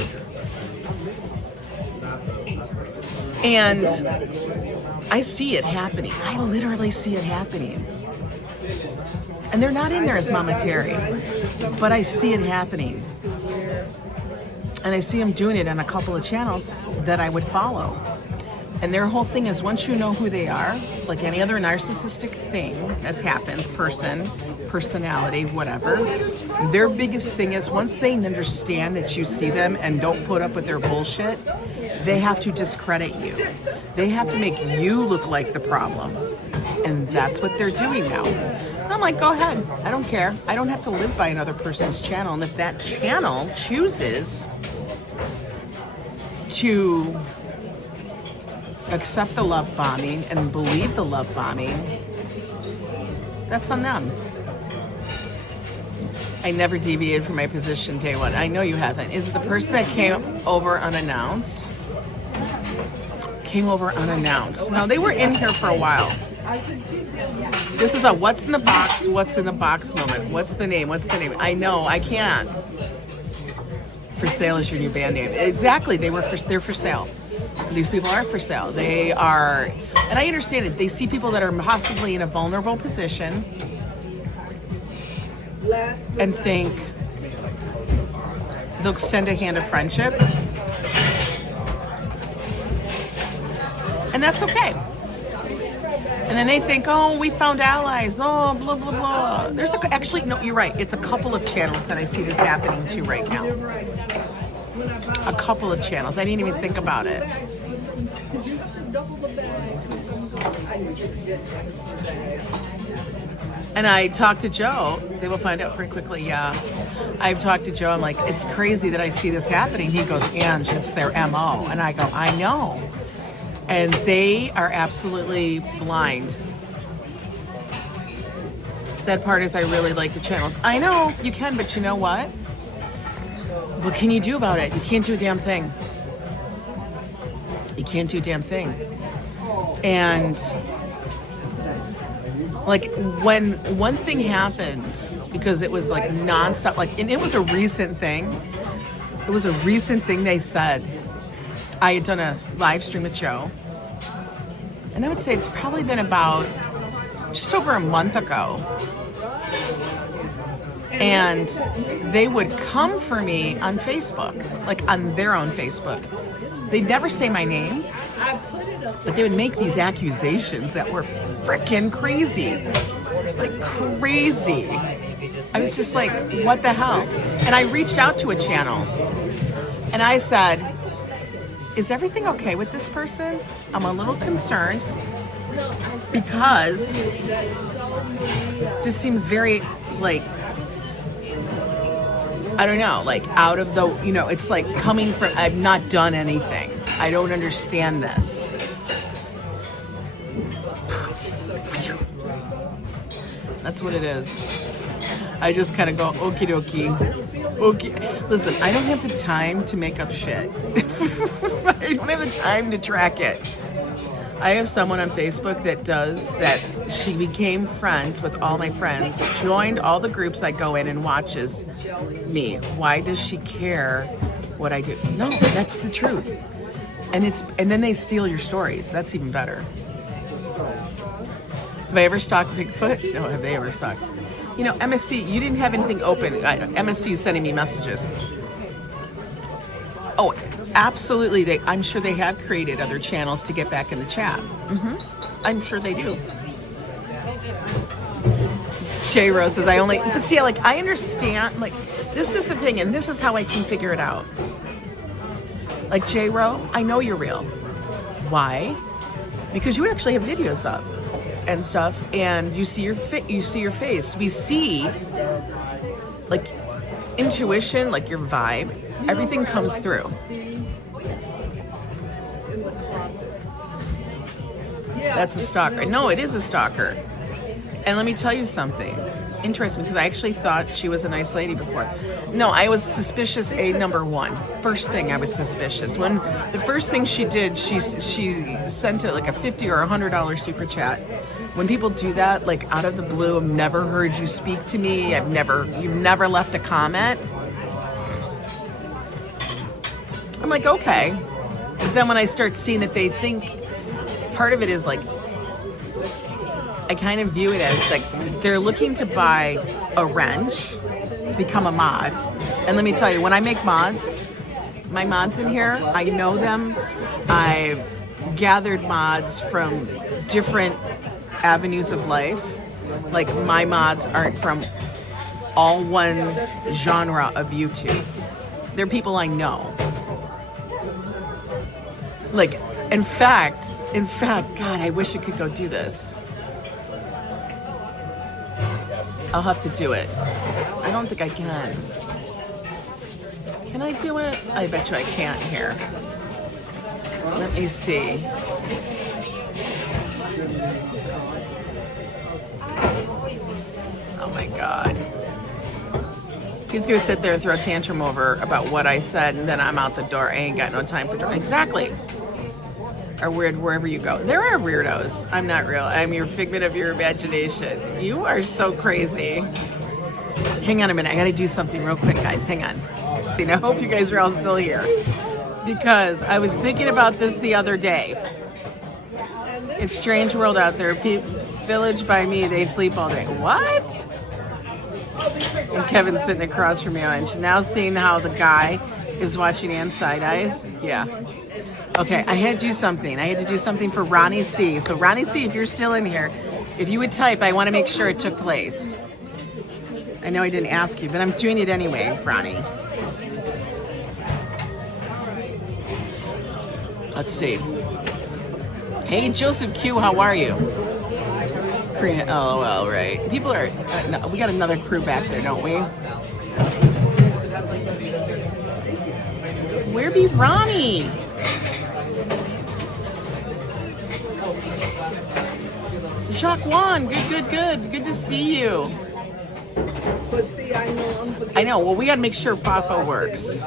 And I see it happening. I literally see it happening. And they're not in there as Mama Terry, but I see it happening. And I see them doing it on a couple of channels that I would follow. And their whole thing is, once you know who they are, like any other narcissistic thing that happens, person, personality, whatever, their biggest thing is, once they understand that you see them and don't put up with their bullshit, they have to discredit you. They have to make you look like the problem. And that's what they're doing now. I'm like, go ahead. I don't care. I don't have to live by another person's channel. And if that channel chooses to accept the love bombing and believe the love bombing, that's on them. I never deviated from my position day one. I know you haven't. Is it the person that came over unannounced? Came over unannounced. No, they were in here for a while. This is a what's in the box moment. What's the name? I know, I can't. For sale is your new band name. Exactly, they're for sale. These people are for sale. They are, and I understand it. They see people that are possibly in a vulnerable position and think they'll extend a hand of friendship. And that's okay. And then they think, oh, we found allies, oh, blah, blah, blah. There's actually, no, you're right. It's a couple of channels that I see this happening to right now. A couple of channels. I didn't even think about it. And I talked to Joe. They will find out pretty quickly, yeah. I've talked to Joe. I'm like, it's crazy that I see this happening. He goes, Ange, it's their MO. And I go, I know. And they are absolutely blind. Sad part is I really like the channels. I know, you can, but you know what? What can you do about it? You can't do a damn thing. You can't do a damn thing. And like when one thing happened, because it was like nonstop, like, and it was a recent thing. It was a recent thing they said. I had done a live stream with Joe, and I would say it's probably been about just over a month ago. And they would come for me on Facebook, like on their own Facebook. They'd never say my name, but they would make these accusations that were freaking crazy, like crazy. I was just like, what the hell? And I reached out to a channel, and I said, is everything okay with this person? I'm a little concerned because this seems very, like, I don't know, like out of the, you know, it's like coming from, I've not done anything. I don't understand this. That's what it is. I just kind of go, okie dokie. Okay. Listen, I don't have the time to make up shit. I don't have the time to track it. I have someone on Facebook that does that. She became friends with all my friends, joined all the groups I go in and watches me. Why does she care what I do? No, that's the truth. And then they steal your stories. That's even better. Have I ever stalked Bigfoot? No, have they ever stalked? You know, MSC, you didn't have anything open. MSC is sending me messages. Oh, absolutely. I'm sure they have created other channels to get back in the chat. I'm sure they do. Shay Rose says, but see, like, I understand, like, this is the thing, and this is how I can figure it out. Like, J-Ro, I know you're real. Why? Because you actually have videos up and stuff, and you see your face. We see, like, intuition, like your vibe, everything comes through. That's a stalker. No, it is a stalker. And let me tell you something interesting, because I actually thought she was a nice lady before. No, I was suspicious. Number one. First thing, I was suspicious. When the first thing she did, she sent it like a $50 or $100 super chat. When people do that, like out of the blue, I've never heard you speak to me. You've never left a comment. I'm like, okay. But then when I start seeing that they think, part of it is like, I kind of view it as like they're looking to buy a wrench, become a mod. And let me tell you, when I make mods, my mods in here, I know them. I've gathered mods from different avenues of life. Like, my mods aren't from all one genre of YouTube. They're people I know. Like, in fact, God, I wish I could go do this. I'll have to do it. I don't think I can. Can I do it? I bet you I can't here. Let me see. Oh my God. He's gonna sit there and throw a tantrum over about what I said, and then I'm out the door. I ain't got no time for exactly. Are weird wherever you go. There are weirdos. I'm not real. I'm your figment of your imagination. You are so crazy. Hang on a minute. I gotta do something real quick, guys. Hang on. I hope you guys are all still here, because I was thinking about this the other day. It's strange world out there. Village by me, they sleep all day. What? And Kevin's sitting across from me, and she's now seeing how the guy is watching Ann side eyes. Yeah. Okay, I had to do something. I had to do something for Ronnie C. So Ronnie C, if you're still in here, if you would type, I want to make sure it took place. I know I didn't ask you, but I'm doing it anyway, Ronnie. Let's see. Hey, Joseph Q, how are you? Korean, LOL, right. People are, no, we got another crew back there, don't we? Where be Ronnie? Jacques Juan, good. Good to see you. I know. Well, we gotta make sure FAFO works.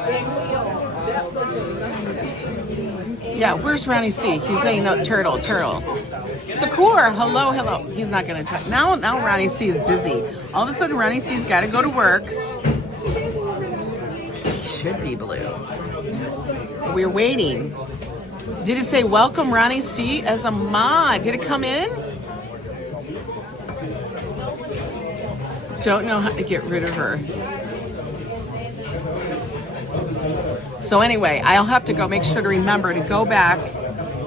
Yeah, where's Ronnie C? He's saying no, turtle. Sakur, hello. He's not gonna talk. Now Ronnie C is busy. All of a sudden, Ronnie C's gotta go to work. He should be blue. We're waiting. Did it say welcome Ronnie C as a mod? Did it come in? Don't know how to get rid of her. So anyway, I'll have to go make sure to remember to go back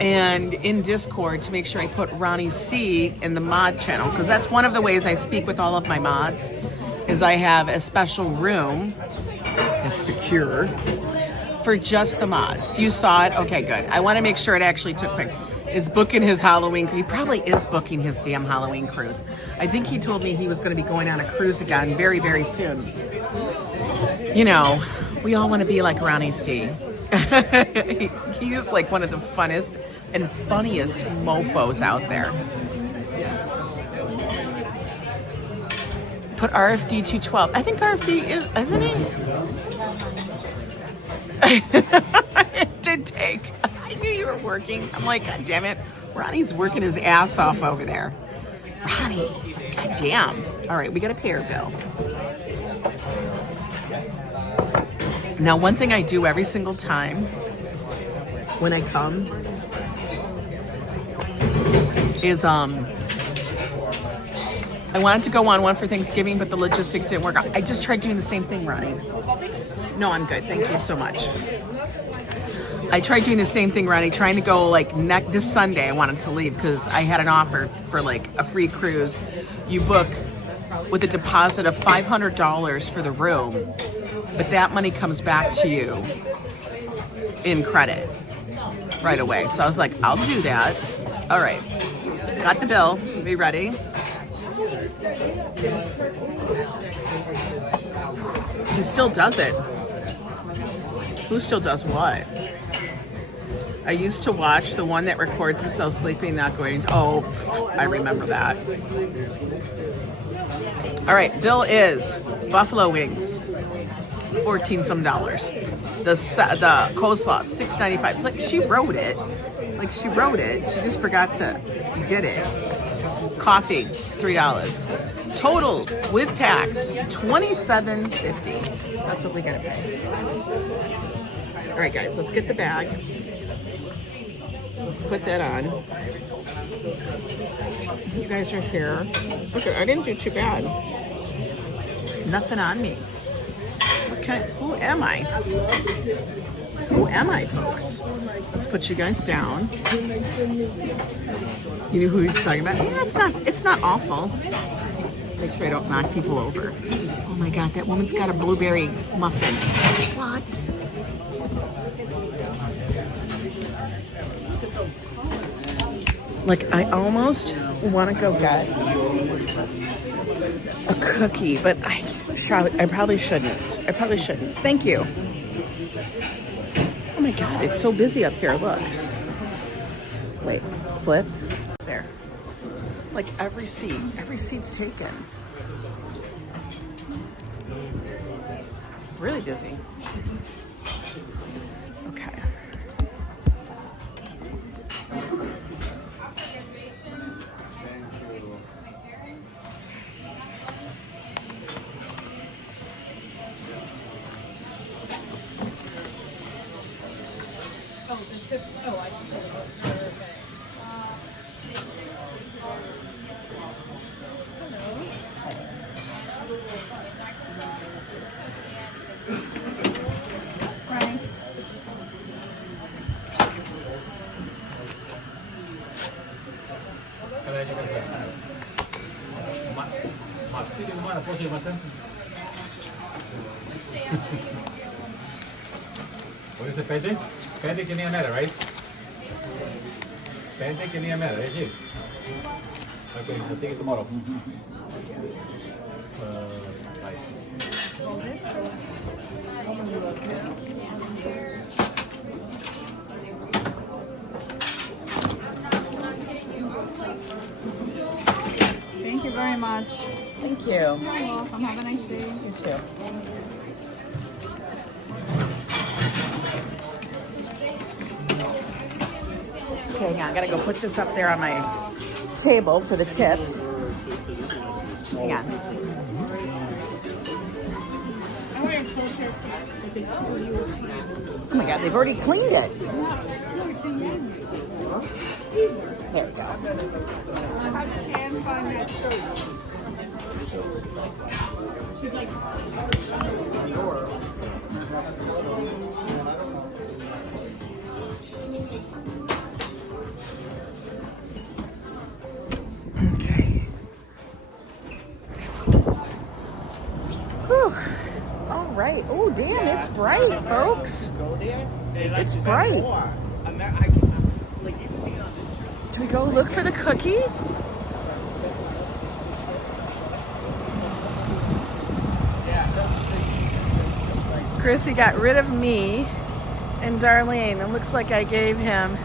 and in Discord to make sure I put Ronnie C in the mod channel, because that's one of the ways I speak with all of my mods, is I have a special room that's secure for just the mods. You saw it? Okay, good. I want to make sure it actually took place. Is booking his Halloween. He probably is booking his damn Halloween cruise. I think he told me he was going to be going on a cruise again very, very soon. You know, we all want to be like Ronnie C. He is like one of the funnest and funniest mofos out there. Put RFD 212. I think RFD is, isn't he? It did take. I knew you were working. I'm like, God damn it. Ronnie's working his ass off over there. Ronnie, goddamn. All right, we got to pay our bill. Now, one thing I do every single time when I come is I wanted to go on one for Thanksgiving, but the logistics didn't work out. I just tried doing the same thing, Ronnie. No, I'm good. Thank you so much. I tried doing the same thing, Ronnie, trying to go like this Sunday. I wanted to leave because I had an offer for like a free cruise. You book with a deposit of $500 for the room, but that money comes back to you in credit right away. So I was like, I'll do that. All right. Got the bill. Be ready. He still does it. Who still does what? I used to watch the one that records himself sleeping, not going to, oh, I remember that. All right, bill is buffalo wings, $14 some. The coleslaw, $6.95. Like she wrote it. She just forgot to get it. Coffee, $3. Total with tax, $27.50. That's what we gotta pay. All right, guys, let's get the bag. Put that on. You guys are here. Okay, I didn't do too bad. Nothing on me. Okay, who am I? Who am I, folks? Let's put you guys down. You know who he's talking about? Yeah, it's not awful. Make sure I don't knock people over. Oh my God, that woman's got a blueberry muffin. What? Like, I almost want to go get a cookie, but I probably shouldn't. Thank you. Oh my God, it's so busy up here. Look. Wait, flip. There. Like every seat's taken. Really busy. Okay. What is the pede? Pede que nem a mera, right? Pede que nem a mera, right? Okay, I'll see you tomorrow. Right. Thank you very much. Thank you. You're welcome. Have a nice day. You too. Okay, hang on. I gotta go put this up there on my table for the tip. Hang on. Oh my God, they've already cleaned it. There we go. She's like, Okay. Whew. All right. Oh, damn, it's bright, folks. It's bright. Do we go look for the cookie? Chrissy got rid of me and Darlene. It looks like I gave him.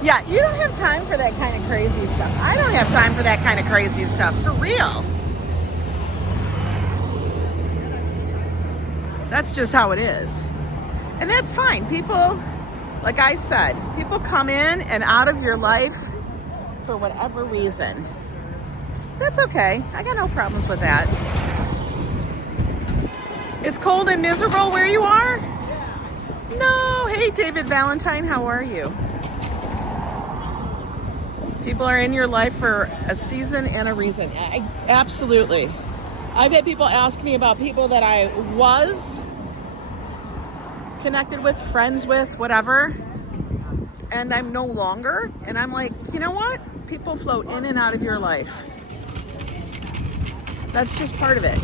Yeah, you don't have time for that kind of crazy stuff. I don't have time for that kind of crazy stuff, for real. That's just how it is. And that's fine. People Like I said, people come in and out of your life for whatever reason. That's okay. I got no problems with that. It's cold and miserable where you are? No. Hey, David Valentine, how are you? People are in your life for a season and a reason. Absolutely. I've had people ask me about people that I was connected with, friends with, whatever, and I'm no longer. And I'm like, you know what? People float in and out of your life. That's just part of it.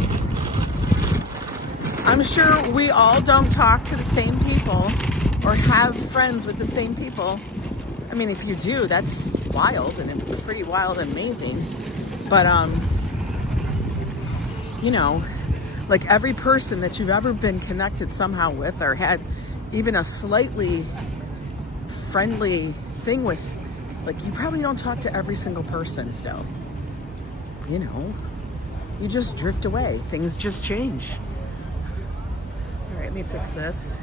I'm sure we all don't talk to the same people or have friends with the same people. I mean, if you do, that's wild and pretty wild and amazing. But, you know, like every person that you've ever been connected somehow with or had even a slightly friendly thing with, like you probably don't talk to every single person still. You know, you just drift away. Things just change. All right, let me fix this.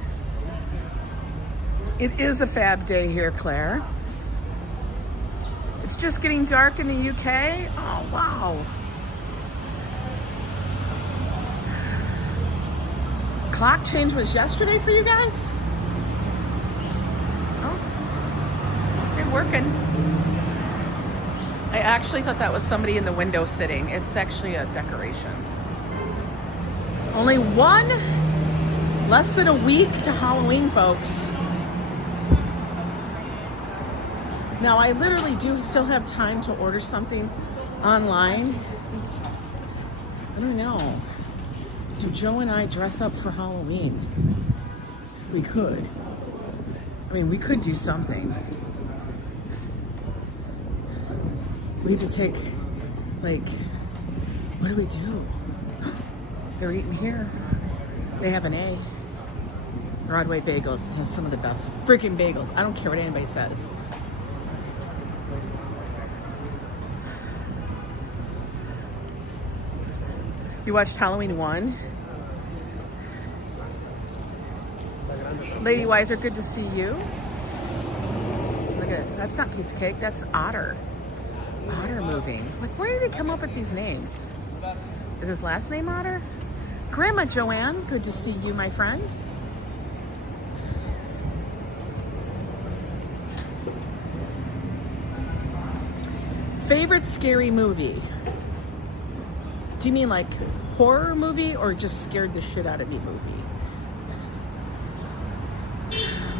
It is a fab day here, Claire. It's just getting dark in the UK. Oh, wow. Clock change was yesterday for you guys? Oh, they're working. I actually thought that was somebody in the window sitting. It's actually a decoration. Only less than a week to Halloween, folks. Now, I literally do still have time to order something online. I don't know. Do Joe and I dress up for Halloween? We could. I mean, we could do something. We have to take, like, what do we do? They're eating here. They have an A. Broadway Bagels has some of the best freaking bagels. I don't care what anybody says. You watched Halloween 1? Lady Weiser, good to see you. Look at it. That's not piece of cake, that's otter. Otter moving. Like, where do they come up with these names? Is his last name Otter? Grandma Joanne, good to see you, my friend. Favorite scary movie? Do you mean like horror movie or just scared the shit out of me movie?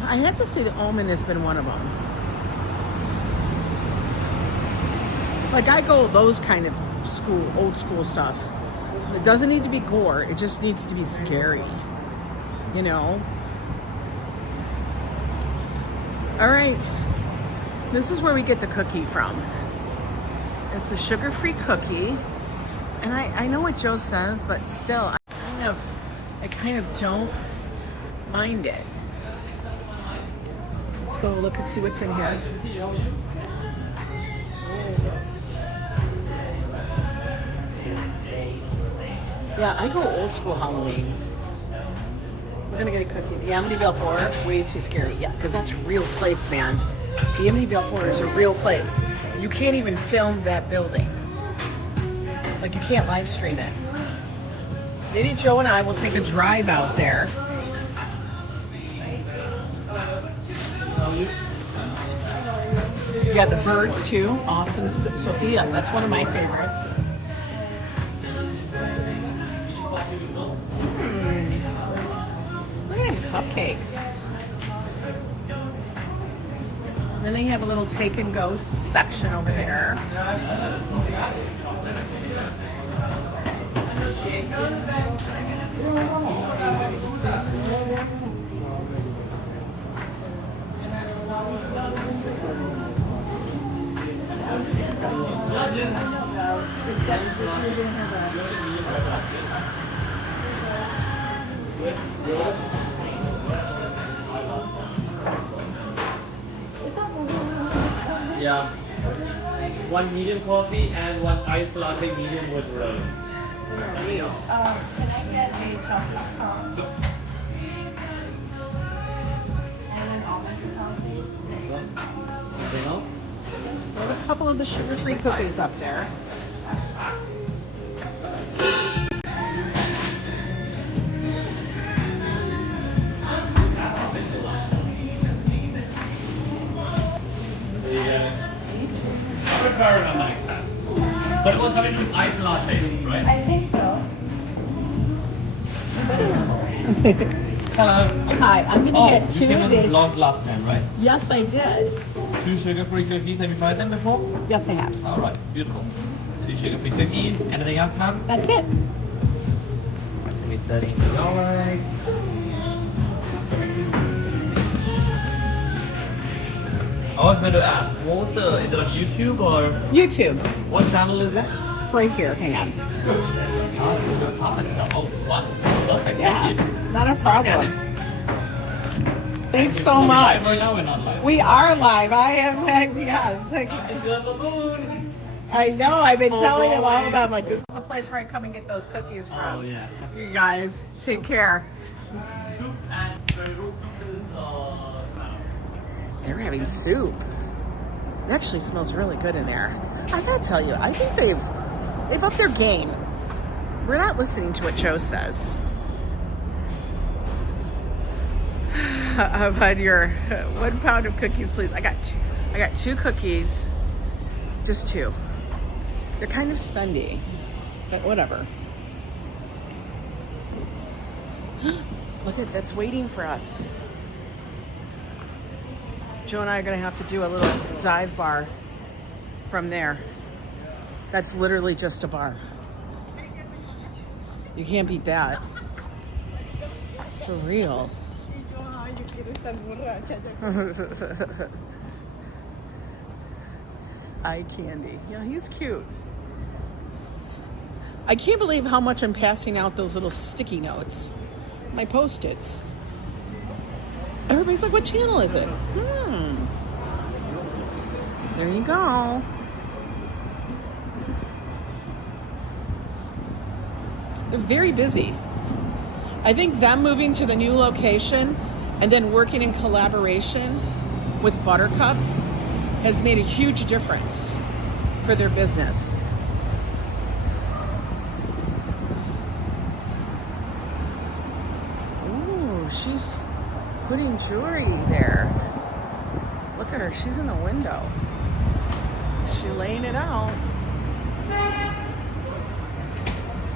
I have to say The Omen has been one of them. Like I go those kind of old school stuff. It doesn't need to be gore. It just needs to be scary. You know? All right. This is where we get the cookie from. It's a sugar-free cookie. And I know what Joe says, but still, I kind of don't mind it. Let's go look and see what's in here. Yeah, I go old school Halloween. We're gonna get a cookie. The Amityville Horror, way too scary. Yeah, because that's a real place, man. The Amityville Horror is a real place. You can't even film that building. Like you can't live stream it. Maybe Joe and I will take a drive out there. You got the birds too. Awesome. Sofia, that's one of my favorites. Look at them cupcakes. Then they have a little take and go section over there. Yeah. One medium coffee and one iced latte medium with rose. Can I get a chocolate cup? And an almond croissant? all of the sugar-free cookies up there. But it was coming with ice latte, right? I think so. Hello. Hi, I'm gonna get two of these. Last time, right? Yes, I did. 2 sugar-free cookies. Have you tried them before? Yes, I have. All right, beautiful. 2 sugar-free cookies. Anything else, ma'am? That's it. $13. I was going to ask, is it on YouTube or YouTube. what channel is that? Right here, hang on. Oh, what? Perfect. Yeah, Thank you. not a problem. Thanks so Are we live much. or now we're not live? We are live. I am, yes. I know, I've been telling him all about, like, this is the place where I come and get those cookies from. Oh, yeah. You guys, take care. They're having soup. It actually smells really good in there. I gotta tell you, I think they've upped their game. We're not listening to what Joe says. I've had your 1 pound of cookies, please. I got 2 cookies, just 2. They're kind of spendy, but whatever. Look at that's waiting for us. Joe and I are gonna have to do a little dive bar from there. That's literally just a bar. You can't beat that. For real. Eye candy. Yeah, he's cute. I can't believe how much I'm passing out those little sticky notes. My Post-its. Everybody's like, what channel is it? There you go. They're very busy. I think them moving to the new location and then working in collaboration with Buttercup has made a huge difference for their business. Ooh, she's putting jewelry there. Look at her, she's in the window. She's laying it out.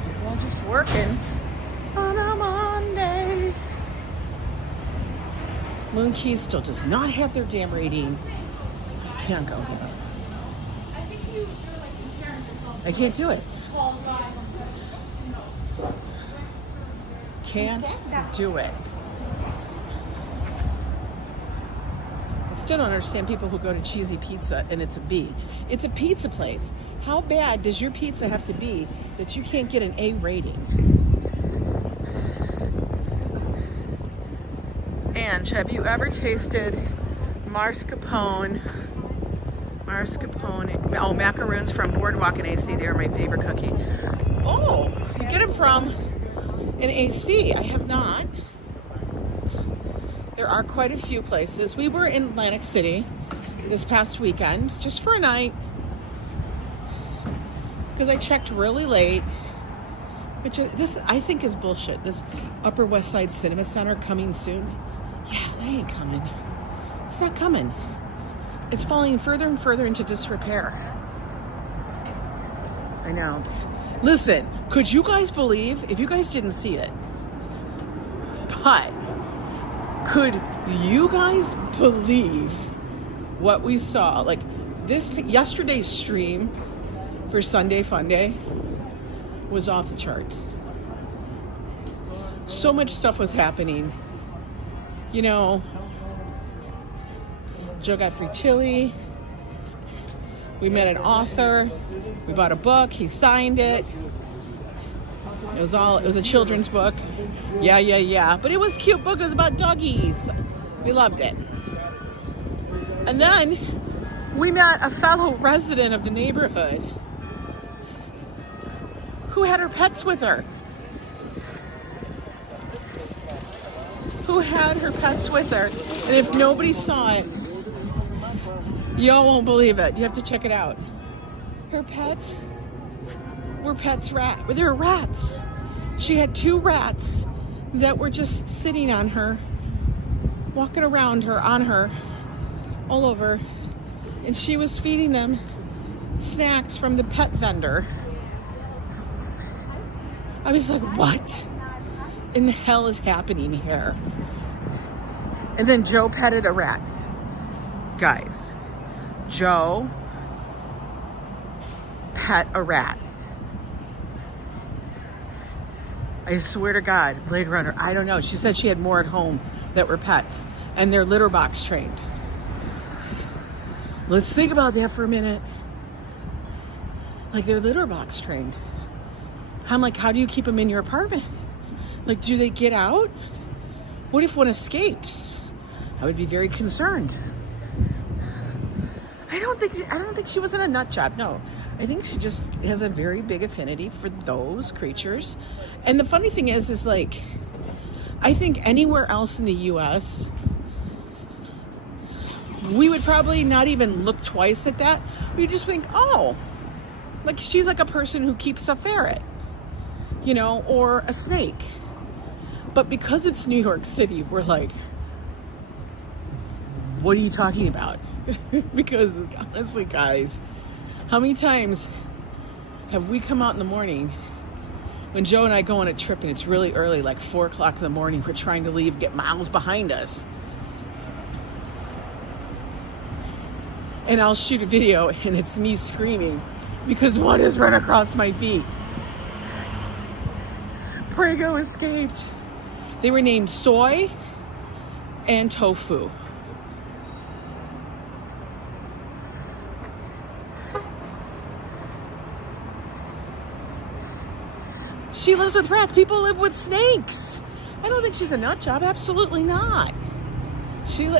People are just working on a Monday. Moon Keys still does not have their damn rating. I can't go there. I think you're like comparing yourself. I can't do it. 12. Can't do it. I still don't understand people who go to Cheesy Pizza and it's a B. It's a pizza place. How bad does your pizza have to be that you can't get an A rating? And have you ever tasted mascarpone? Oh, macaroons from Boardwalk in AC. They're my favorite cookie. Oh, you get them from in AC. I have not. There are quite a few places. We were in Atlantic City this past weekend, just for a night, because I checked really late, which this I think is bullshit. This Upper West Side Cinema Center coming soon. Yeah, they ain't coming. It's not coming. It's falling further and further into disrepair. I know. Listen, could you guys believe, if you guys didn't see it, but could you guys believe what we saw? Like yesterday's stream for Sunday Fun Day was off the charts. So much stuff was happening. You know, Joe got free chili. We met an author. We bought a book. He signed it. It was a children's book. Yeah. But it was a cute book. It was about doggies. We loved it. And then we met a fellow resident of the neighborhood who had her pets with her. And if nobody saw it, Y'all won't believe it. You have to check it out. Her pets were they were rats. She had 2 rats that were just sitting on her, walking around her, on her, all over. And she was feeding them snacks from the pet vendor. I was like, what in the hell is happening here? And then Joe petted a rat. Guys, Joe pet a rat. I swear to God, Blade Runner, I don't know. She said she had more at home that were pets, and they're litter box trained. Let's think about that for a minute. Like, they're litter box trained. I'm like, how do you keep them in your apartment? Like, do they get out? What if one escapes? I would be very concerned. I don't think she was in a nut job. No, I think she just has a very big affinity for those creatures. And the funny thing is like, I think anywhere else in the U.S., we would probably not even look twice at that. We just think, oh, like she's like a person who keeps a ferret, you know, or a snake. But because it's New York City, we're like, what are you talking about? Because honestly, guys, how many times have we come out in the morning when Joe and I go on a trip and it's really early, like 4 o'clock in the morning, we're trying to leave, get miles behind us. And I'll shoot a video and it's me screaming because one has run across my feet. Prego escaped. They were named Soy and Tofu. She lives with rats. People live with snakes. I don't think she's a nut job. Absolutely not.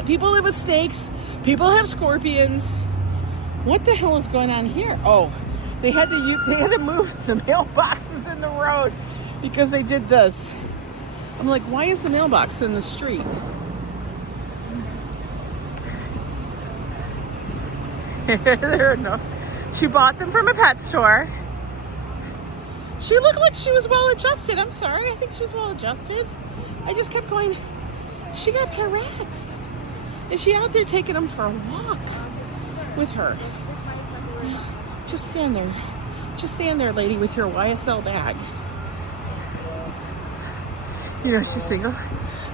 People live with snakes. People have scorpions. What the hell is going on here? Oh, they had to move the mailboxes in the road because they did this. I'm like, why is the mailbox in the street? They're enough. She bought them from a pet store. She looked like she was well adjusted. I'm sorry. I think she was well adjusted. I just kept going, she got pet rats. Is she out there taking them for a walk with her? Just stand there. Just stand there, lady, with your YSL bag. You know, she's single.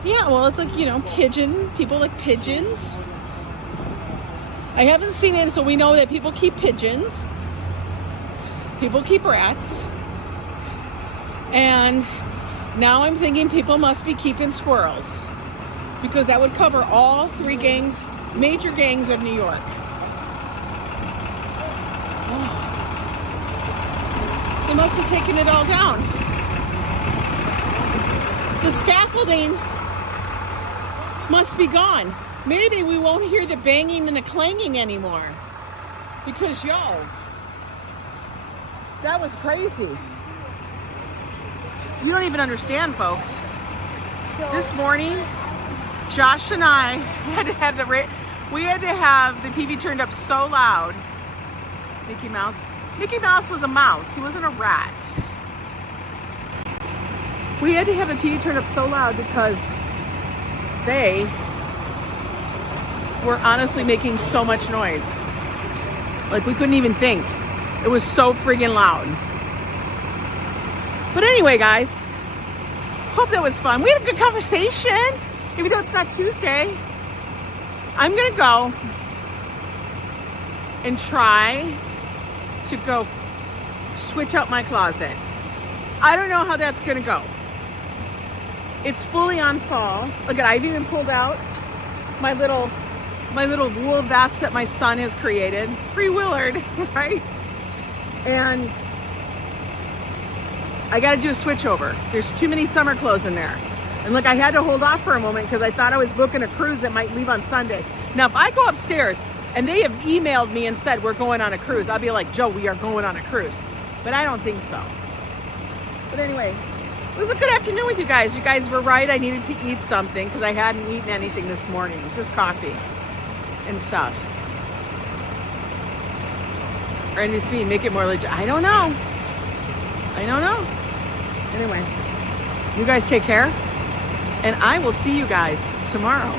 Yeah, well, it's like, you know, pigeon. People like pigeons. I haven't seen it, so we know that people keep pigeons. People keep rats. And now I'm thinking people must be keeping squirrels, because that would cover all 3 gangs, major gangs of New York. Oh. They must have taken it all down. The scaffolding must be gone. Maybe we won't hear the banging and the clanging anymore. Because, yo, that was crazy. You don't even understand, folks. This morning, Josh and I had to have the TV turned up so loud. Mickey Mouse was a mouse. He wasn't a rat. We had to have the TV turned up so loud because they were honestly making so much noise. Like, we couldn't even think. It was so friggin' loud. But anyway, guys, hope that was fun. We had a good conversation, even though it's not Tuesday. I'm gonna go and try to go switch out my closet. I don't know how that's gonna go. It's fully on fall. Look at, I've even pulled out my little wool vest that my son has created. Free Willard, right? And I got to do a switch over. There's too many summer clothes in there. And look, I had to hold off for a moment because I thought I was booking a cruise that might leave on Sunday. Now, if I go upstairs and they have emailed me and said we're going on a cruise, I'll be like, Joe, we are going on a cruise. But I don't think so. But anyway, it was a good afternoon with you guys. You guys were right. I needed to eat something because I hadn't eaten anything this morning. Just coffee and stuff. Or NBC, make it more legit. I don't know. Anyway, you guys take care. And I will see you guys tomorrow.